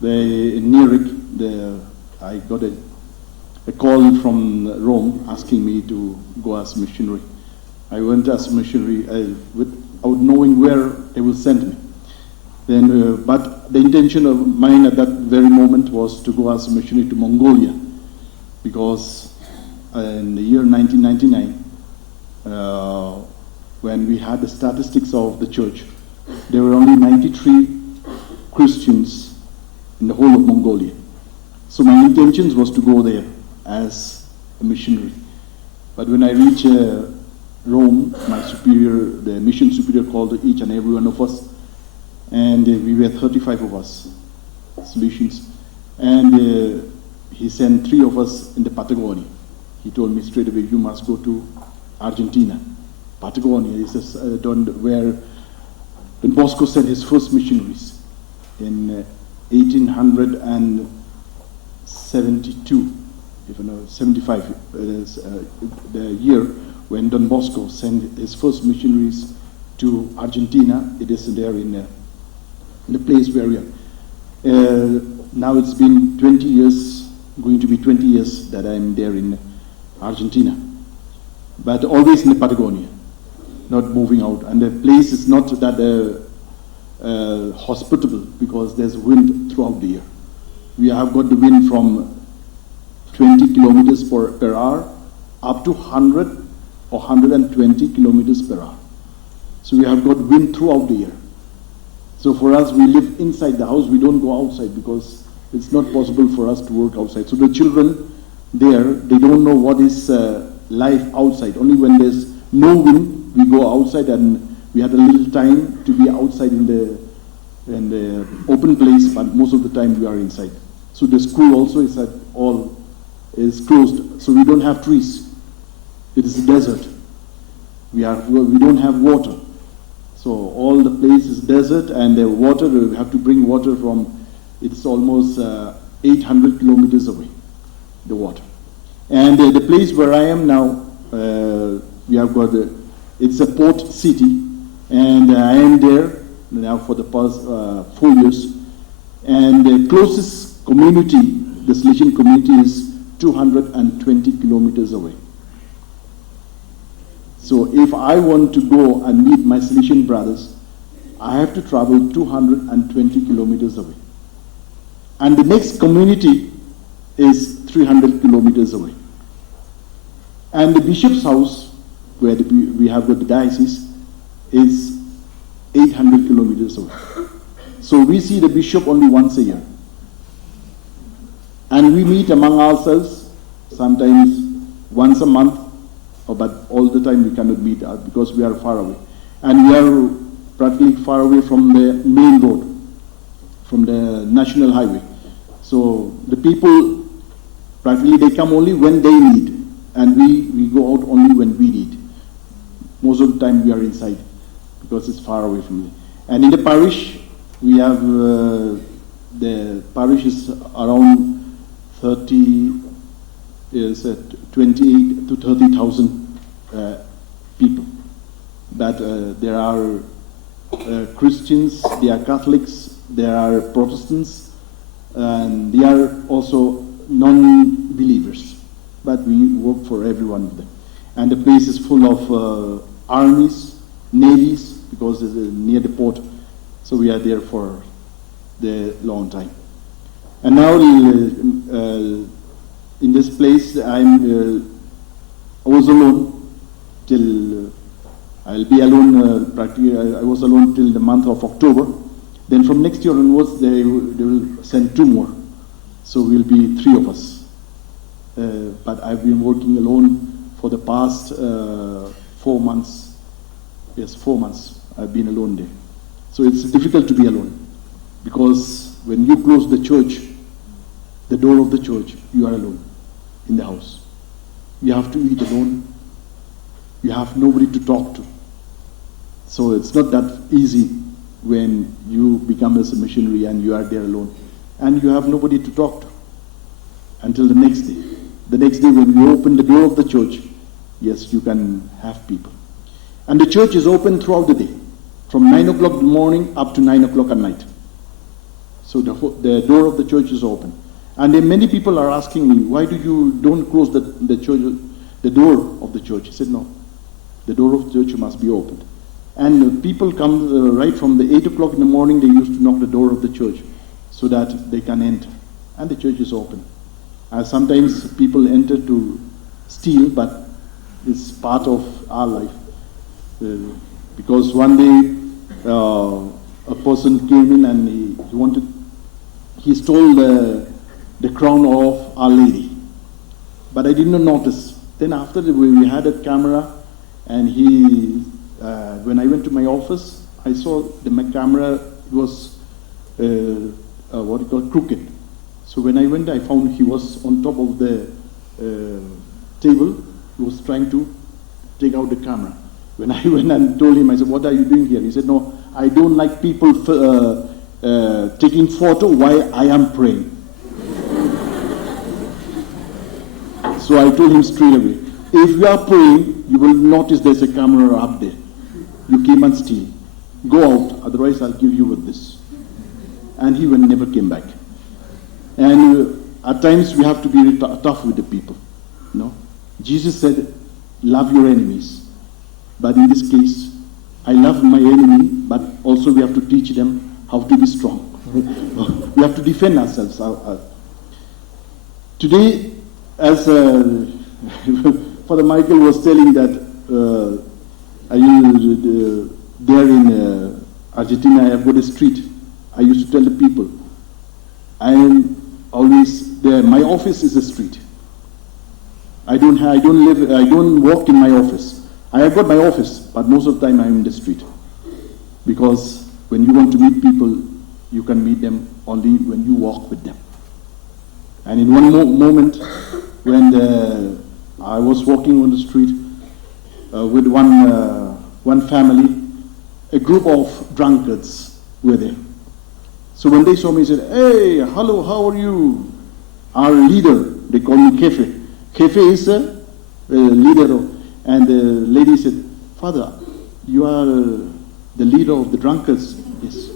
in Nerik, I got a call from Rome asking me to go as missionary. I went as missionary without knowing where they will send me. Then, but the intention of mine at that very moment was to go as a missionary to Mongolia, because in the year 1999, when we had the statistics of the church, there were only 93 Christians in the whole of Mongolia. So my intention was to go there as a missionary. But when I reached Rome, my superior, the mission superior, called each and every one of us, and we were 35 of us, Salesians, and he sent 3 of us in the Patagonia. He told me straight away, you must go to Argentina. Patagonia is where Don Bosco sent his first missionaries in 1872, 75, the year when Don Bosco sent his first missionaries to Argentina. It is there in the place where we are. Now it's been 20 years, going to be 20 years that I'm there in Argentina, but always in the Patagonia, not moving out. And the place is not that hospitable, because there's wind throughout the year. We have got the wind from 20 kilometers per hour up to 100 or 120 kilometers per hour. So we have got wind throughout the year. So for us, we live inside the house. We don't go outside because it's not possible for us to work outside. So the children there, they don't know what is life outside. Only when there's no wind, we go outside, and we had a little time to be outside in the open place, but most of the time we are inside. So the school also is closed. So we don't have trees. It is a desert. We don't have water. So all the place is desert, and the water, we have to bring water from, it's almost 800 kilometers away, the water. And the place where I am now, we have got, it's a port city, and I am there now for the past 4 years. And the closest community, the Salesian community, is 220 kilometers away. So if I want to go and meet my Salesian brothers, I have to travel 220 kilometers away. And the next community is 300 kilometers away. And the bishop's house, where we have got the diocese, is 800 kilometers away. So we see the bishop only once a year. And we meet among ourselves sometimes once a month, but all the time we cannot meet because we are far away. And we are practically far away from the main road, from the national highway. So the people, practically they come only when they need, and we go out only when we need. Most of the time we are inside because it's far away from me. And in the parish, we have, the parish is around 28 to 30,000 people. But there are Christians, there are Catholics, there are Protestants, and they are also non-believers. But we work for every one of them. And the place is full of armies, navies, because it's near the port. So we are there for the long time. And now in this place, I was alone till, I'll be alone, practically, I was alone till the month of October. Then from next year onwards, they will send 2 more. So we'll be 3 of us. But I've been working alone for the past 4 months. Yes, 4 months I've been alone there. So it's difficult to be alone. Because when you close the church, the door of the church, you are alone in the house. You have to eat alone. You have nobody to talk to. So it's not that easy when you become as a missionary and you are there alone. And you have nobody to talk to until the next day. The next day when you open the door of the church, yes, you can have people. And the church is open throughout the day, from 9 o'clock in the morning up to 9 o'clock at night. So the door of the church is open. And then many people are asking me, why do you don't close the church, the door of the church? I said, no, the door of the church must be opened. And people come right from the 8 o'clock in the morning, they used to knock the door of the church so that they can enter. And the church is open. Sometimes people enter to steal, but it's part of our life. Because one day a person came in and he stole the crown of Our Lady. But I did not notice. Then after we had a camera, and when I went to my office, I saw the camera was crooked. So when I went, I found he was on top of the table. He was trying to take out the camera. When I went and told him, I said, what are you doing here? He said, no, I don't like people taking photo while I am praying. So I told him straight away, if you are praying, you will notice there's a camera up there. You came and steal. Go out, otherwise I'll give you with this. And he never came back. And at times we have to be tough with the people. Jesus said, love your enemies. But in this case, I love my enemy, but also we have to teach them how to be strong. We have to defend ourselves. Today, as Father Michael was telling that there in Argentina, I have got a street. I used to tell the people, I am always there. My office is a street. I don't walk in my office. I have got my office, but most of the time I am in the street. Because when you want to meet people, you can meet them only when you walk with them. And in one moment, when I was walking on the street with one family, a group of drunkards were there. So when they saw me, they said, hey, hello, how are you? Our leader, they call me Kefe. Kefe is a leader. And the lady said, Father, you are the leader of the drunkards. Yes.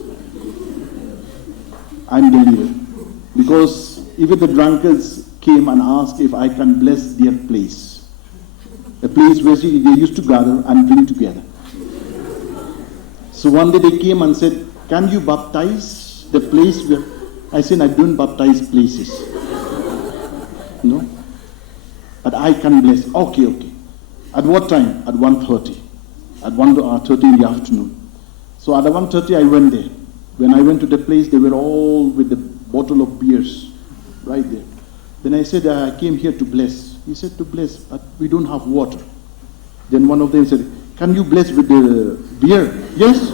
I'm the leader. Because even the drunkards came and asked if I can bless their place. A place where they used to gather and drink together. So one day they came and said, can you baptize the place where... I said, I don't baptize places. No? But I can bless. Okay. At what time? At 1:30. At 1:30 in the afternoon. So at 1:30 I went there. When I went to the place, they were all with the bottle of beers right there. Then I said, I came here to bless. He said, to bless, but we don't have water. Then one of them said, can you bless with the beer? Yes,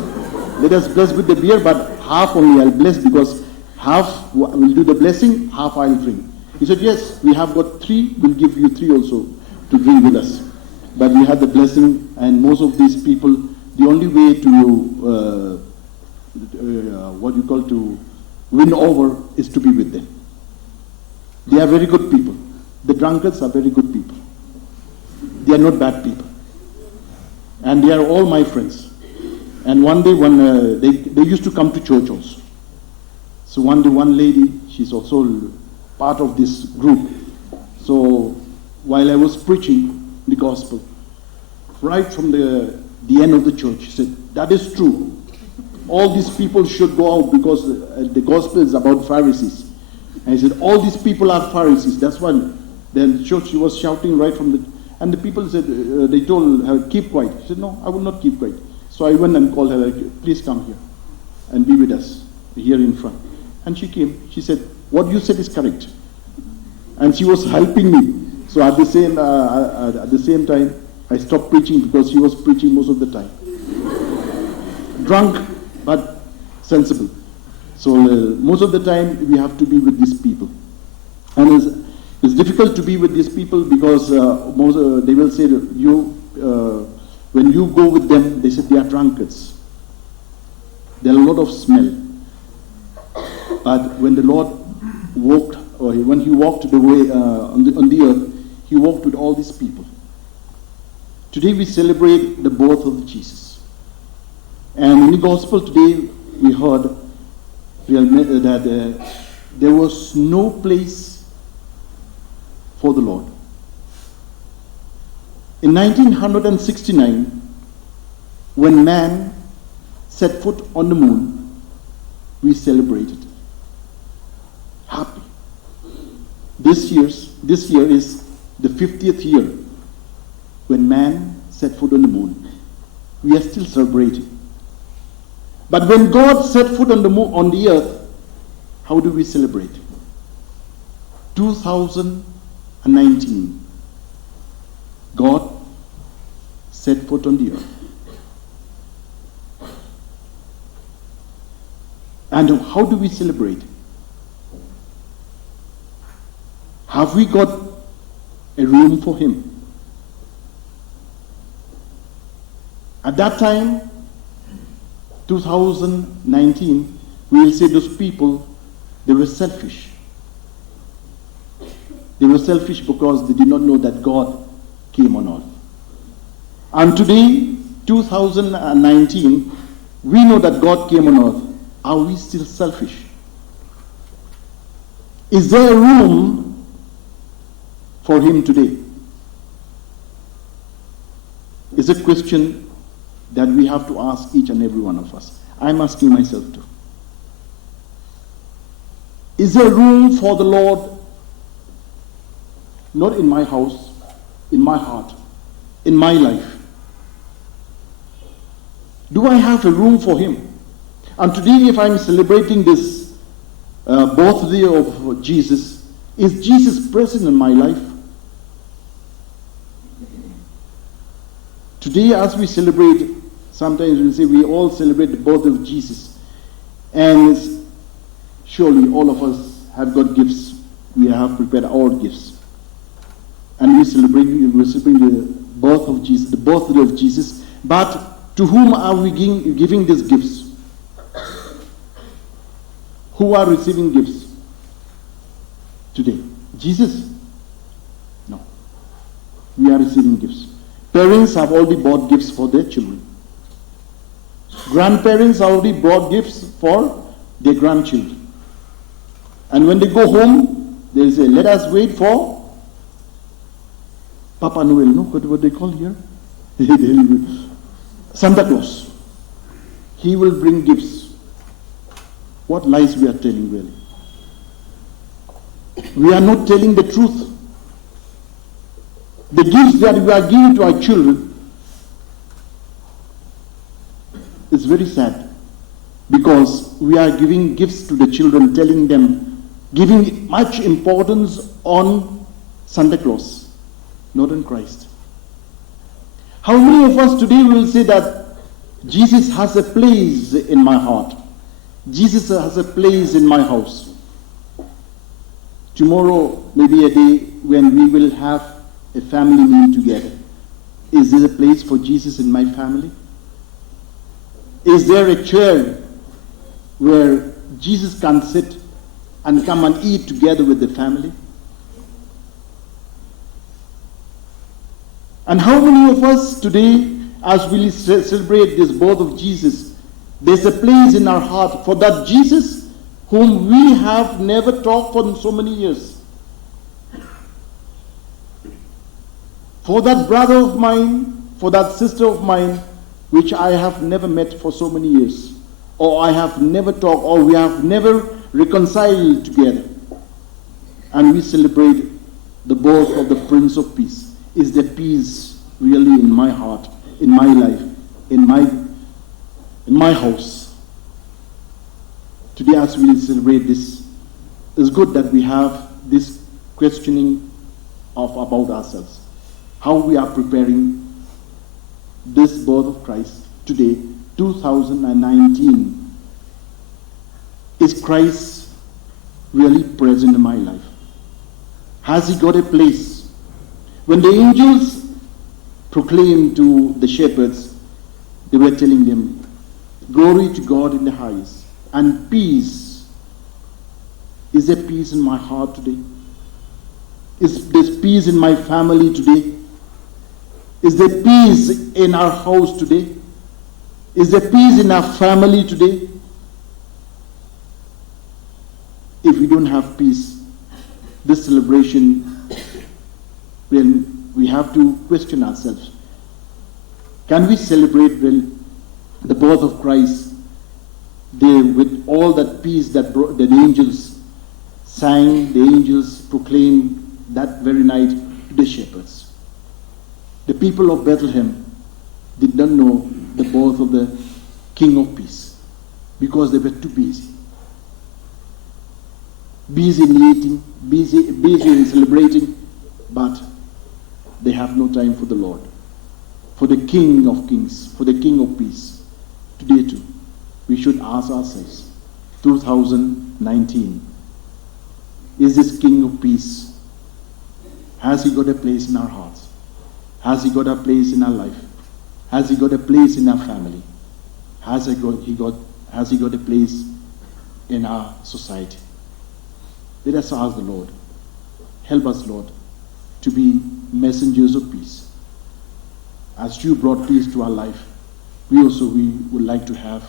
let us bless with the beer, but half only I'll bless, because half will do the blessing, half I'll drink. He said, yes, we have got 3, we'll give you 3 also to drink with us. But we had the blessing, and most of these people, the only way to, to win over is to be with them. They are very good people. The drunkards are very good people. They are not bad people. And they are all my friends. And one day when they used to come to church also. So one day one lady, she's also part of this group. So while I was preaching the gospel, right from the end of the church, she said, that is true. All these people should go out because the gospel is about Pharisees. And he said, all these people are Pharisees. That's why Then she was shouting right from the, and the people said, they told her, keep quiet. She said, no, I will not keep quiet. So I went and called her, like, please come here and be with us here in front. And she came. She said, what you said is correct. And she was helping me. So at the same time, I stopped preaching because she was preaching most of the time. Drunk, but sensible. So most of the time, we have to be with these people. And it's difficult to be with these people because they will say that when you go with them, they said they are drunkards. There are a lot of smell. But when the Lord walked, or when he walked the way on the earth, he walked with all these people. Today we celebrate the birth of Jesus. And in the gospel today we heard that there was no place for the Lord. In 1969, when man set foot on the moon, we celebrated. Happy. This year is the 50th year when man set foot on the moon. We are still celebrating. But when God set foot on the moon, on the earth, how do we celebrate? 2019. God set foot on the earth. And how do we celebrate? Have we got a room for him? At that time, 2019, we will say those people, they were selfish. They were selfish because they did not know that God came on earth. And today, 2019, we know that God came on earth. Are we still selfish? Is there a room for him today? It's a question that we have to ask each and every one of us. I'm asking myself too. Is there room for the Lord? Not in my house, in my heart, in my life. Do I have a room for him? And today, if I'm celebrating this birthday of Jesus, is Jesus present in my life? Today, as we celebrate, sometimes we say we all celebrate the birth of Jesus. And surely all of us have got gifts. We have prepared our gifts. And we're celebrating the birth of Jesus, the birthday of Jesus. But to whom are we giving these gifts? Who are receiving gifts today? Jesus? No. We are receiving gifts. Parents have already bought gifts for their children. Grandparents already brought gifts for their grandchildren. And when they go home, they say, let us wait for Papa Noel. No, what they call here? Santa Claus. He will bring gifts. What lies we are telling really? We are not telling the truth. The gifts that we are giving to our children is very sad, because we are giving gifts to the children, telling them, giving much importance on Santa Claus, not on Christ. How many of us today will say that Jesus has a place in my heart? Jesus has a place in my house. Tomorrow may be a day when we will have a family meal together. Is there a place for Jesus in my family? Is there a chair where Jesus can sit and come and eat together with the family? And how many of us today, as we celebrate this birth of Jesus, there's a place in our heart for that Jesus whom we have never talked for so many years. For that brother of mine, for that sister of mine, which I have never met for so many years, or I have never talked, or we have never reconciled together. And we celebrate the birth of the Prince of Peace? Is there peace really in my heart, in my life, in my house? Today, as we celebrate this, it's good that we have this questioning about ourselves, how we are preparing this birth of Christ today, 2019. Is Christ really present in my life? Has he got a place? When the angels proclaimed to the shepherds, they were telling them, glory to God in the highest, and peace. Is there peace in my heart today? Is there peace in my family today? Is there peace in our house today? Is there peace in our family today? If we don't have peace, this celebration, then we have to question ourselves. Can we celebrate the birth of Christ there with all that peace that the angels sang, the angels proclaimed that very night to the shepherds? The people of Bethlehem did not know the birth of the King of Peace because they were too busy. Busy in eating, busy in celebrating, but they have no time for the Lord, for the King of Kings, for the King of Peace. Today too, we should ask ourselves, 2019, is this King of Peace, has he got a place in our hearts? Has he got a place in our life? Has he got a place in our family? Has he got a place in our society? Let us ask the Lord, help us, Lord, to be messengers of peace. As you brought peace to our life, we would like to have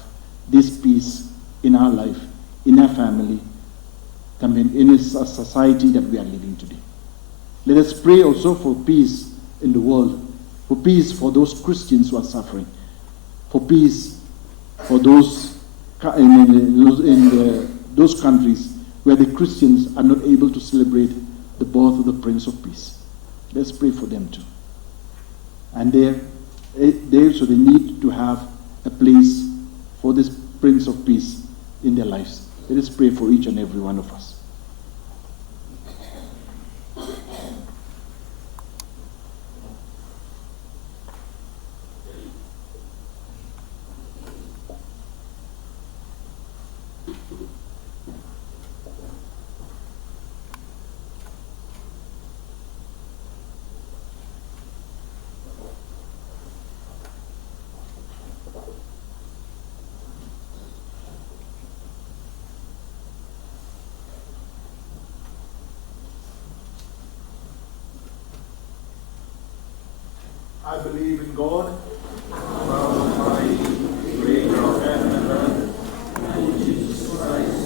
this peace in our life, in our family, in a society that we are living today. Let us pray also for peace in the world, for peace for those Christians who are suffering, for peace for those in those countries where the Christians are not able to celebrate the birth of the Prince of Peace. Let's pray for them too. And there so they need to have a place for this Prince of Peace in their lives. Let us pray for each and every one of us. I believe in God, Almighty, creator of heaven and earth, and Jesus Christ,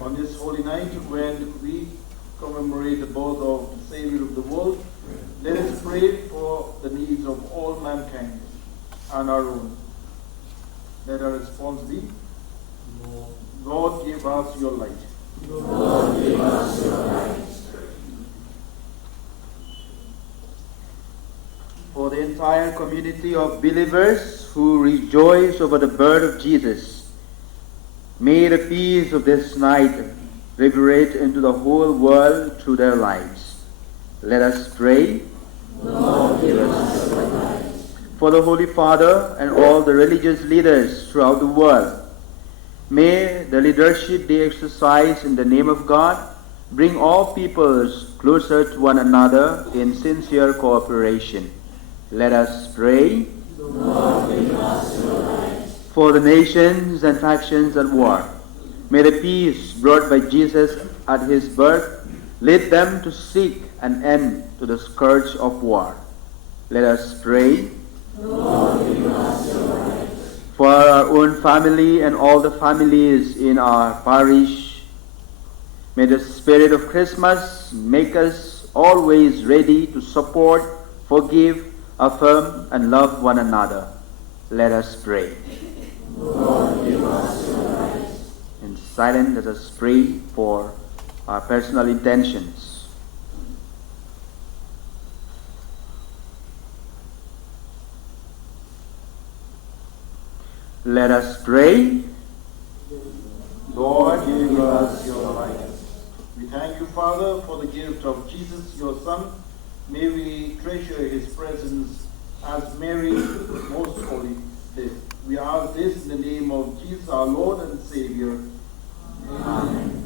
on this holy night when we commemorate the birth of the Savior of the world, let us pray for the needs of all mankind and our own. Let our response be, Lord, give us your light. Lord, give us your light. For the entire community of believers who rejoice over the birth of Jesus, may the peace of this night reverberate into the whole world through their lives. Let us pray. Lord, give us your light. For the Holy Father and all the religious leaders throughout the world, may the leadership they exercise in the name of God bring all peoples closer to one another in sincere cooperation. Let us pray. Lord, give us your light. for the nations and factions at war. May the peace brought by Jesus at his birth lead them to seek an end to the scourge of war. Let us pray. Lord, give us your light. For our own family and all the families in our parish, may the spirit of Christmas make us always ready to support, forgive, affirm, and love one another. Let us pray. Lord, give us your light. In silence, let us pray for our personal intentions. Let us pray. Lord, give us your light. We thank you, Father, for the gift of Jesus, your Son. May we treasure his presence as Mary most holy did. We ask this in the name of Jesus, our Lord and Savior. Amen.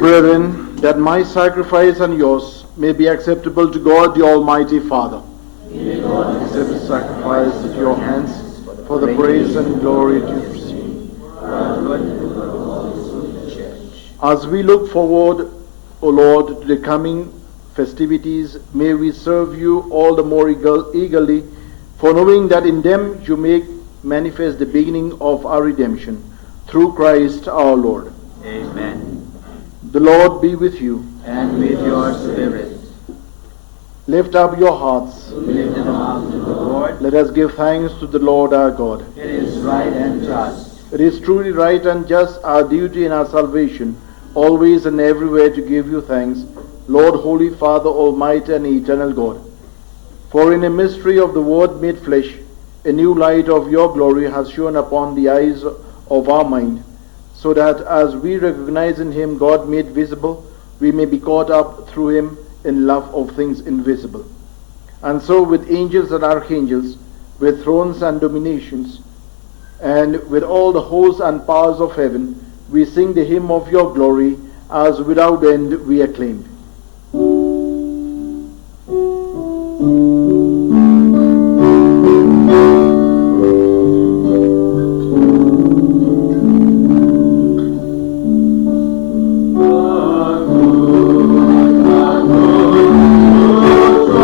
Brethren, that my sacrifice and yours may be acceptable to God the Almighty Father. May God Accept the sacrifice at your hands for the praise and glory to receive. As we look forward, O Lord, to the coming festivities, may we serve you all the more eagerly, for knowing that in them you make manifest the beginning of our redemption, through Christ our Lord. Amen. The Lord be with you. And with your spirit. Lift up your hearts. We lift them up to the Lord. Let us give thanks to the Lord our God. It is right and just. It is truly right and just, our duty and our salvation, always and everywhere to give you thanks, Lord, Holy Father, Almighty and Eternal God. For in a mystery of the Word made flesh, a new light of your glory has shone upon the eyes of our mind, so that as we recognize in him God made visible, we may be caught up through him in love of things invisible. And so with angels and archangels, with thrones and dominations, and with all the hosts and powers of heaven, we sing the hymn of your glory, as without end we acclaim. God.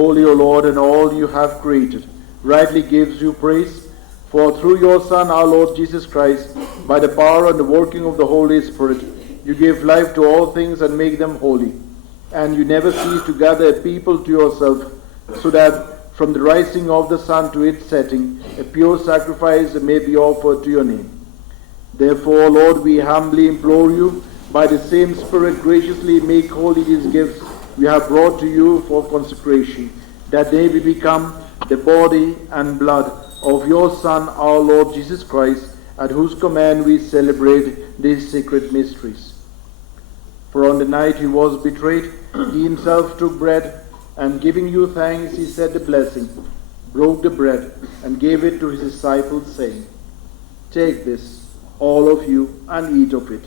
holy, O Lord, and all you have created rightly gives you praise. For through your Son, our Lord Jesus Christ, by the power and the working of the Holy Spirit, you give life to all things and make them holy. And you never cease to gather a people to yourself, so that from the rising of the sun to its setting, a pure sacrifice may be offered to your name. Therefore, Lord, we humbly implore you, by the same Spirit graciously make holy these gifts we have brought to you for consecration, that they may become the body and blood of your Son, our Lord Jesus Christ, at whose command we celebrate these sacred mysteries. For on the night he was betrayed, he himself took bread, and giving you thanks, he said the blessing, broke the bread, and gave it to his disciples, saying, "Take this, all of you, and eat of it,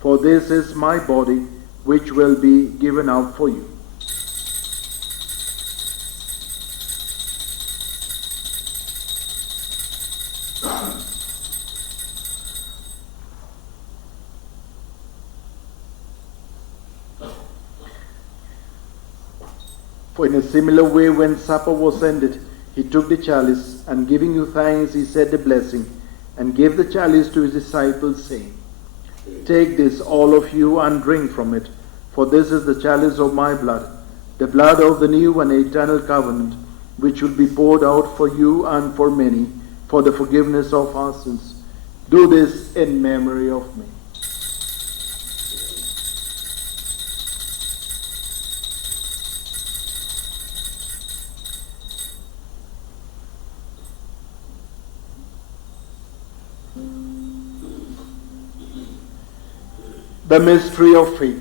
for this is my body, which will be given out for you." For in a similar way, when supper was ended, he took the chalice, and giving you thanks, he said the blessing, and gave the chalice to his disciples, saying, "Take this, all of you, and drink from it, for this is the chalice of my blood, the blood of the new and eternal covenant, which will be poured out for you and for many, for the forgiveness of our sins. Do this in memory of me." The mystery of faith.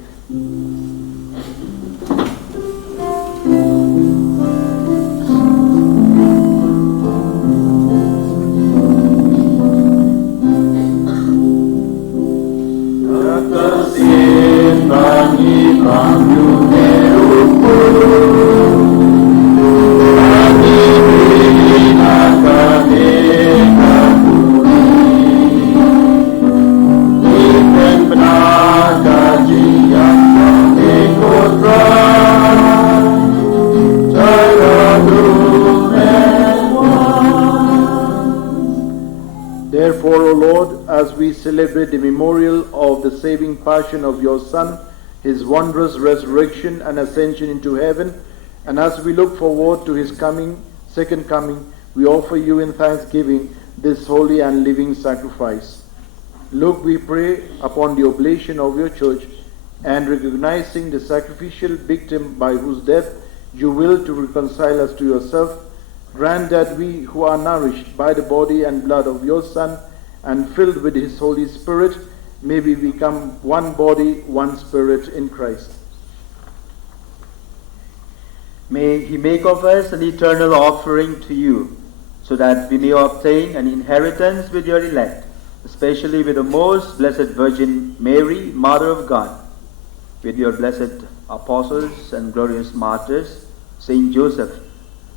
Therefore, O Lord, as we celebrate the memorial of the saving passion of your Son, his wondrous resurrection and ascension into heaven, and as we look forward to his second coming, we offer you in thanksgiving this holy and living sacrifice. Look, we pray, upon the oblation of your church, and recognizing the sacrificial victim by whose death you will to reconcile us to yourself, grant that we who are nourished by the body and blood of your Son and filled with his Holy Spirit may we become one body, one spirit in Christ. May he make of us an eternal offering to you, so that we may obtain an inheritance with your elect, especially with the most blessed Virgin Mary, Mother of God, with your blessed apostles and glorious martyrs, Saint Joseph,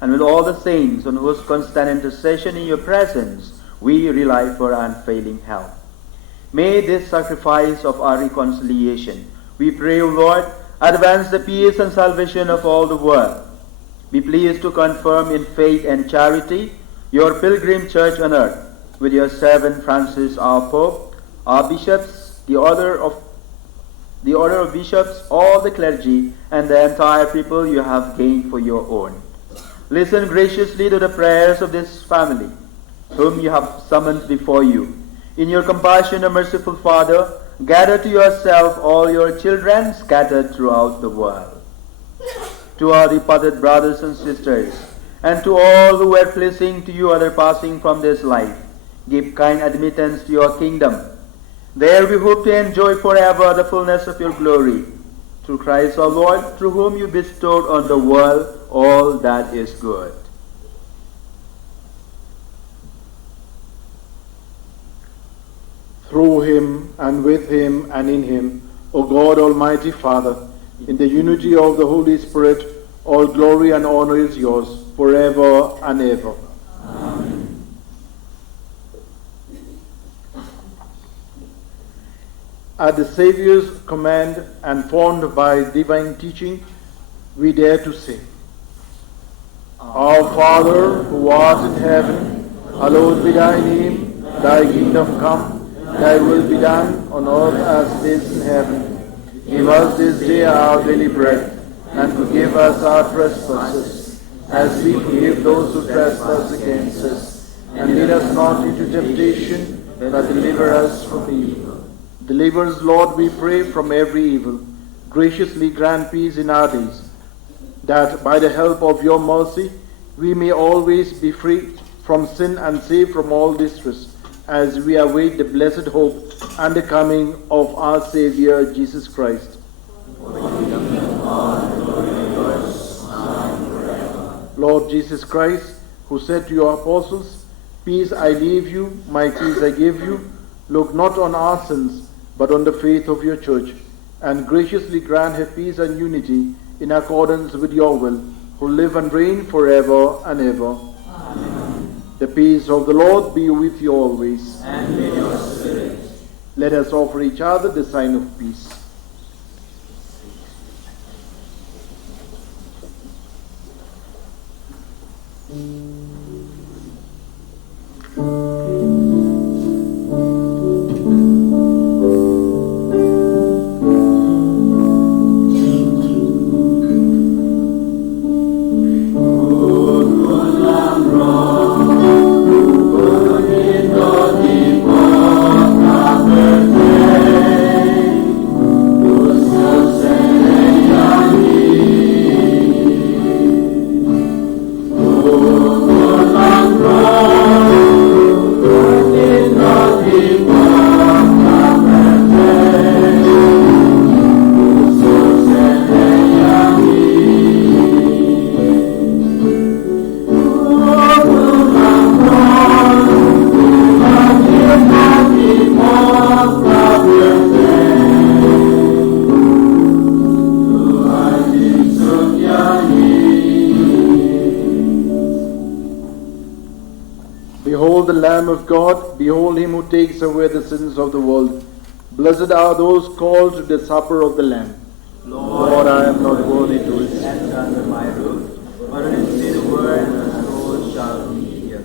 and with all the saints on whose constant intercession in your presence we rely for unfailing help. May this sacrifice of our reconciliation, we pray, O Lord, advance the peace and salvation of all the world. Be pleased to confirm in faith and charity your pilgrim church on earth, with your servant Francis, our Pope, our bishops, the order of bishops, all the clergy, and the entire people you have gained for your own. Listen graciously to the prayers of this family, whom you have summoned before you. In your compassion, O merciful Father, gather to yourself all your children scattered throughout the world. To our departed brothers and sisters, and to all who were pleasing to you are passing from this life, give kind admittance to your kingdom. There we hope to enjoy forever the fullness of your glory. Through Christ our Lord, through whom you bestowed on the world all that is good. Through him, and with him, and in him, O God, Almighty Father, in the unity of the Holy Spirit, all glory and honor is yours, forever and ever. Amen. At the Saviour's command and formed by divine teaching, we dare to say, Our Father, who art in heaven, hallowed be thy name. Thy kingdom come, thy will be done on earth as it is in heaven. Give us this day our daily bread, and forgive us our trespasses, as we forgive those who trespass against us. And lead us not into temptation, but deliver us from evil. Deliver us, Lord, we pray, from every evil. Graciously grant peace in our days, that by the help of your mercy we may always be free from sin and safe from all distress, as we await the blessed hope and the coming of our Savior Jesus Christ. Lord Jesus Christ, who said to your apostles, "Peace I leave you, my peace I give you," look not on our sins, but on the faith of your church, and graciously grant her peace and unity in accordance with your will, who live and reign forever and ever. Amen. The peace of the Lord be with you always. And with your spirit. Let us offer each other the sign of peace. Behold the Lamb of God, behold him who takes away the sins of the world. Blessed are those called to the supper of the Lamb. Lord, I am not worthy to stand under my roof, but only say the word and my soul shall be healed.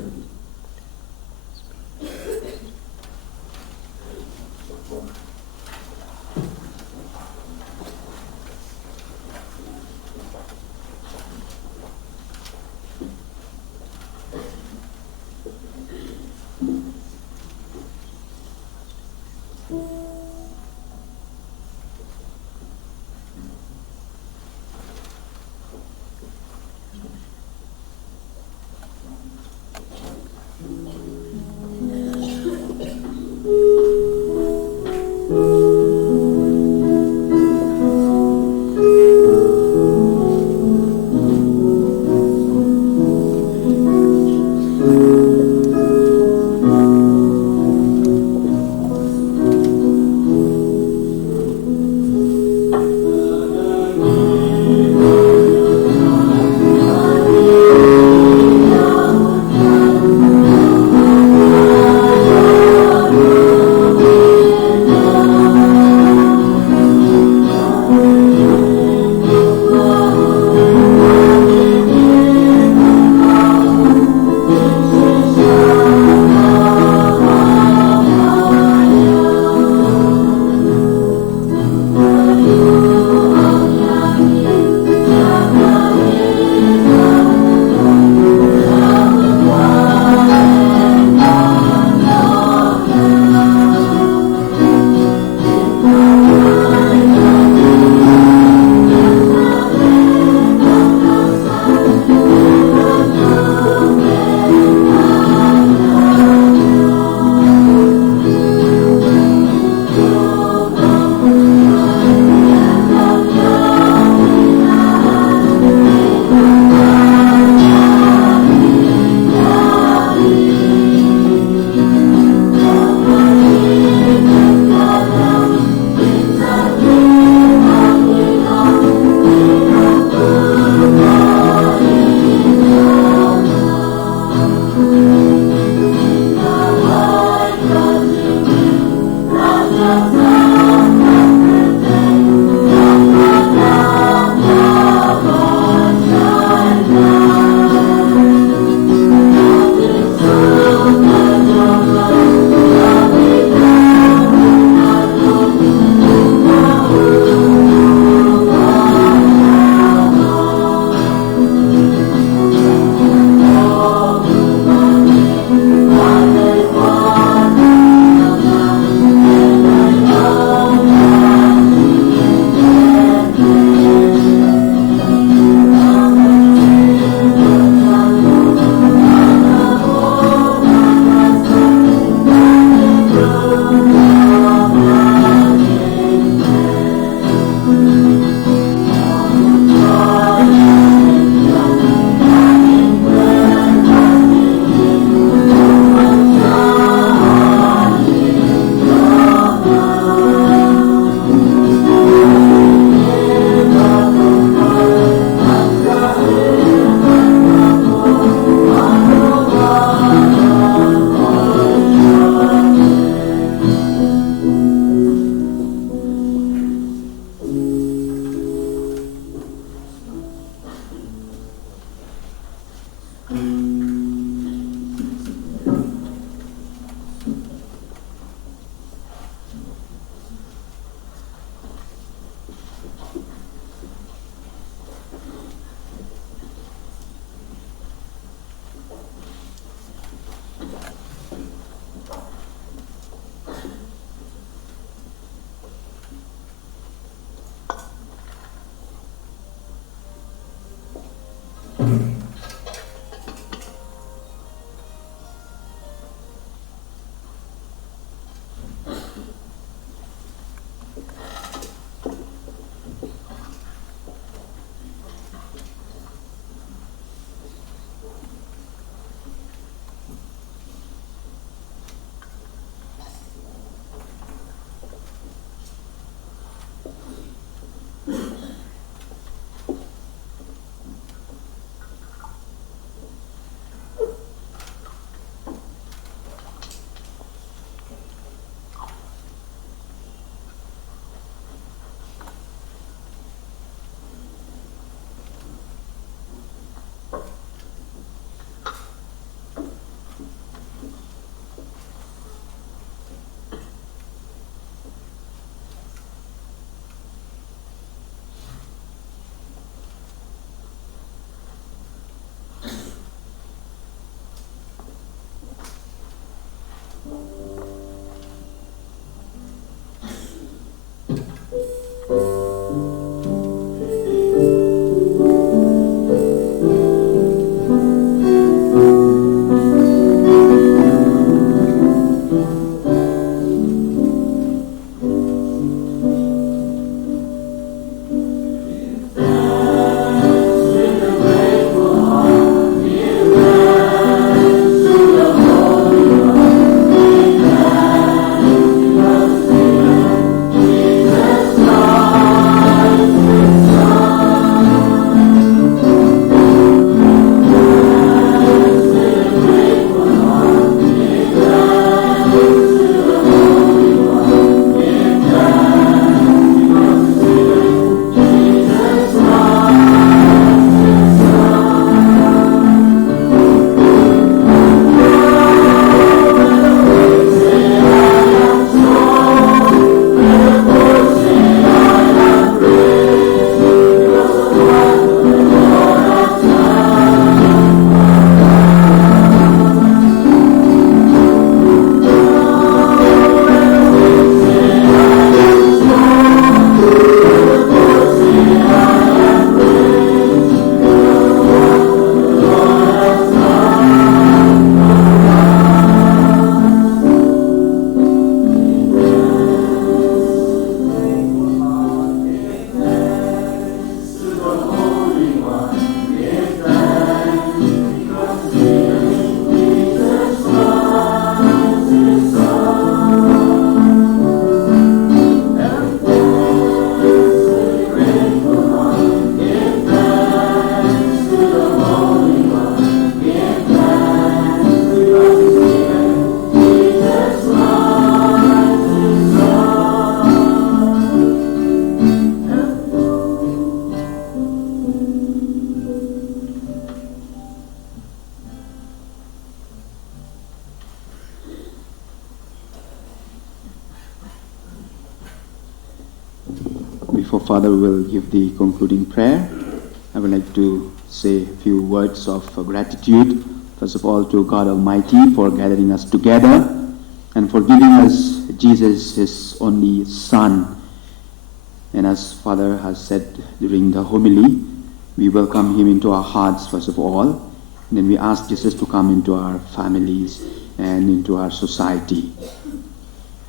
before Father will give the concluding prayer, I would like to say a few words of gratitude. First of all, to God Almighty for gathering us together and for giving us Jesus, His only Son. And as Father has said during the homily, we welcome Him into our hearts first of all. And then we ask Jesus to come into our families and into our society.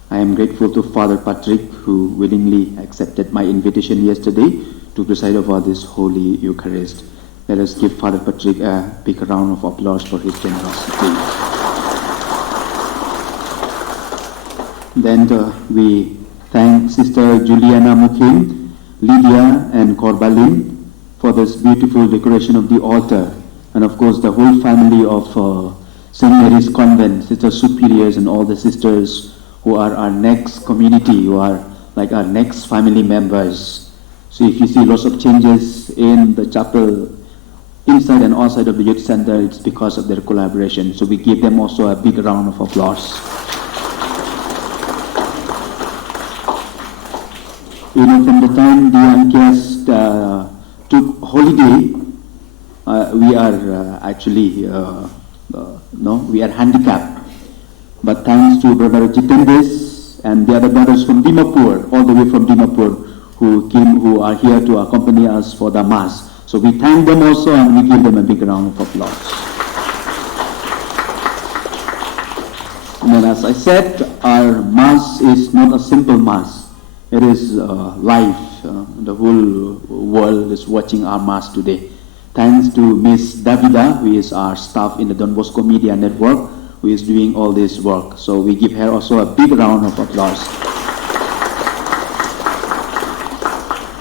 I am grateful to Father Patrick, who willingly accepted my invitation yesterday to preside over this Holy Eucharist. Let us give Father Patrick a big round of applause for his generosity. Then we thank Sister Juliana Mukhin, Lydia and Corbalin for this beautiful decoration of the altar. And of course the whole family of St. Mary's Convent, Sister Superiors and all the sisters who are our next community, who are like our next family members. So if you see lots of changes in the chapel, inside and outside of the youth center, it's because of their collaboration. So we give them also a big round of applause. You know, from the time the Ankias took holiday, we are actually, we are handicapped. But thanks to Brother Jitendis and the other brothers from Dimapur, all the way from Dimapur, who are here to accompany us for the Mass. So we thank them also and we give them a big round of applause. And then as I said, our Mass is not a simple Mass. It is live. The whole world is watching our Mass today. Thanks to Miss Davida, who is our staff in the Don Bosco Media Network, who is doing all this work. So we give her also a big round of applause.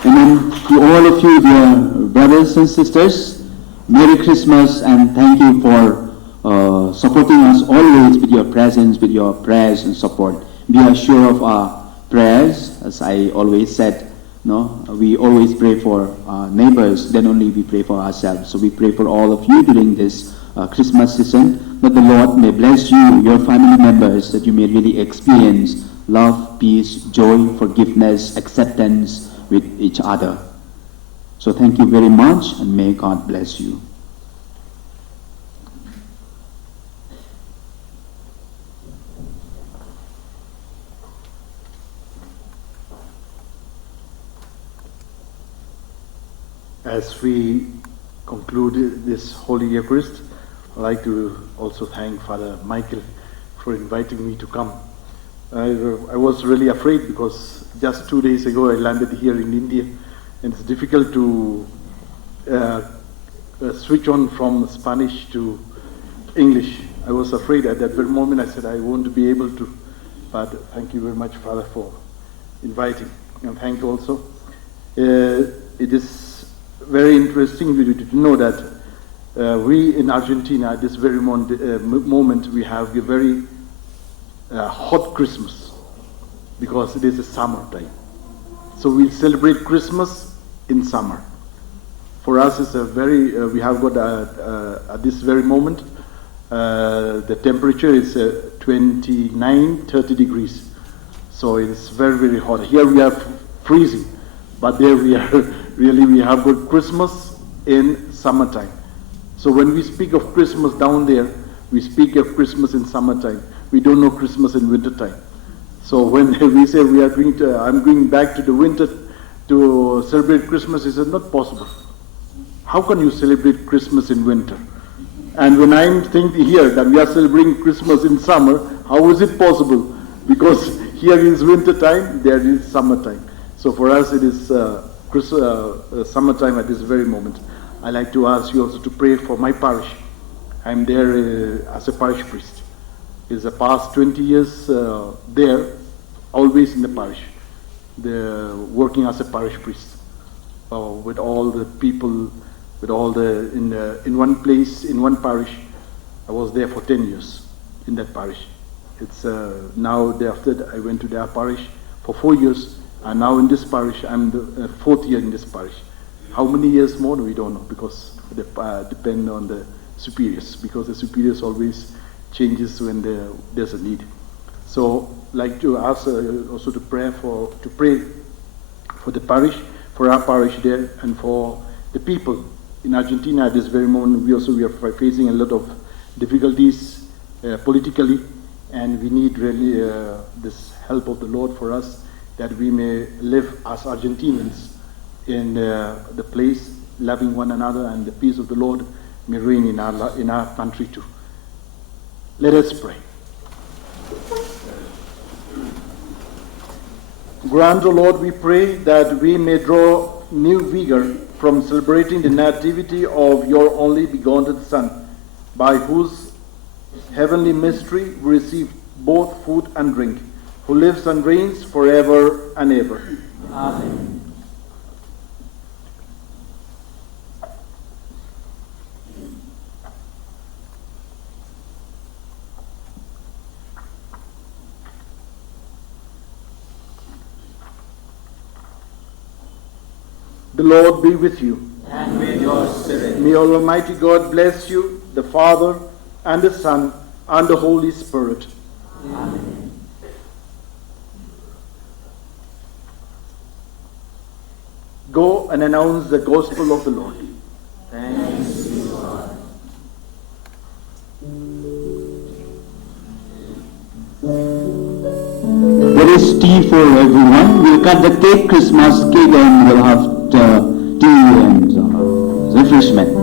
And then to all of you, dear brothers and sisters, Merry Christmas and thank you for supporting us always with your presence, with your prayers and support. Be assured of our prayers. As I always said, we always pray for our neighbors, then only we pray for ourselves. So we pray for all of you during this Christmas season, that the Lord may bless you, your family members, that you may really experience love, peace, joy, forgiveness, acceptance with each other. So thank you very much and may God bless you. As we conclude this Holy Eucharist, I'd like to also thank Father Michael for inviting me to come. I was really afraid because just 2 days ago I landed here in India and it's difficult to switch on from Spanish to English. I was afraid at that very moment. I said I won't be able to, but thank you very much, Father, for inviting. And thank you also. It is very interesting to know that we in Argentina at this very moment we have a very hot Christmas because it is a summertime. So we celebrate Christmas in summer. For us it's a very, we have got at this very moment the temperature is 29-30 degrees. So it's very, very hot. Here we are freezing, but there we are really, we have got Christmas in summertime. So when we speak of Christmas down there, we speak of Christmas in summertime. We don't know Christmas in wintertime. So when we say we are going to, I'm going back to the winter to celebrate Christmas, it's not possible. How can you celebrate Christmas in winter? And when I'm thinking here that we are celebrating Christmas in summer, how is it possible? Because here is winter time, there is summertime. So for us it is summertime at this very moment. I like to ask you also to pray for my parish. I'm there as a parish priest. It's the past 20 years there, always in the parish. They're working as a parish priest with all the people, with all the in one place, in one parish. I was there for 10 years in that parish. It's now thereafter I went to their parish for 4 years, and now in this parish I'm the fourth year in this parish. How many years more we don't know, because they depend on the superiors, because the superiors always changes when there's a need. So like to ask also to pray for for the parish, for our parish there, and for the people in Argentina at this very moment. We are facing a lot of difficulties politically, and we need really this help of the Lord for us, that we may live as Argentinians in the place, loving one another, and the peace of the Lord may reign in our country too. Let us pray. Grant, O Lord, we pray, that we may draw new vigor from celebrating the nativity of your only begotten Son, by whose heavenly mystery we receive both food and drink, who lives and reigns forever and ever. Amen. The Lord be with you. And with your spirit. May Almighty God bless you, the Father, and the Son, and the Holy Spirit. Amen. Go and announce the gospel of the Lord. Thanks be to God. There is tea for everyone. We'll cut the cake, Christmas cake, and we'll have tea and refreshment.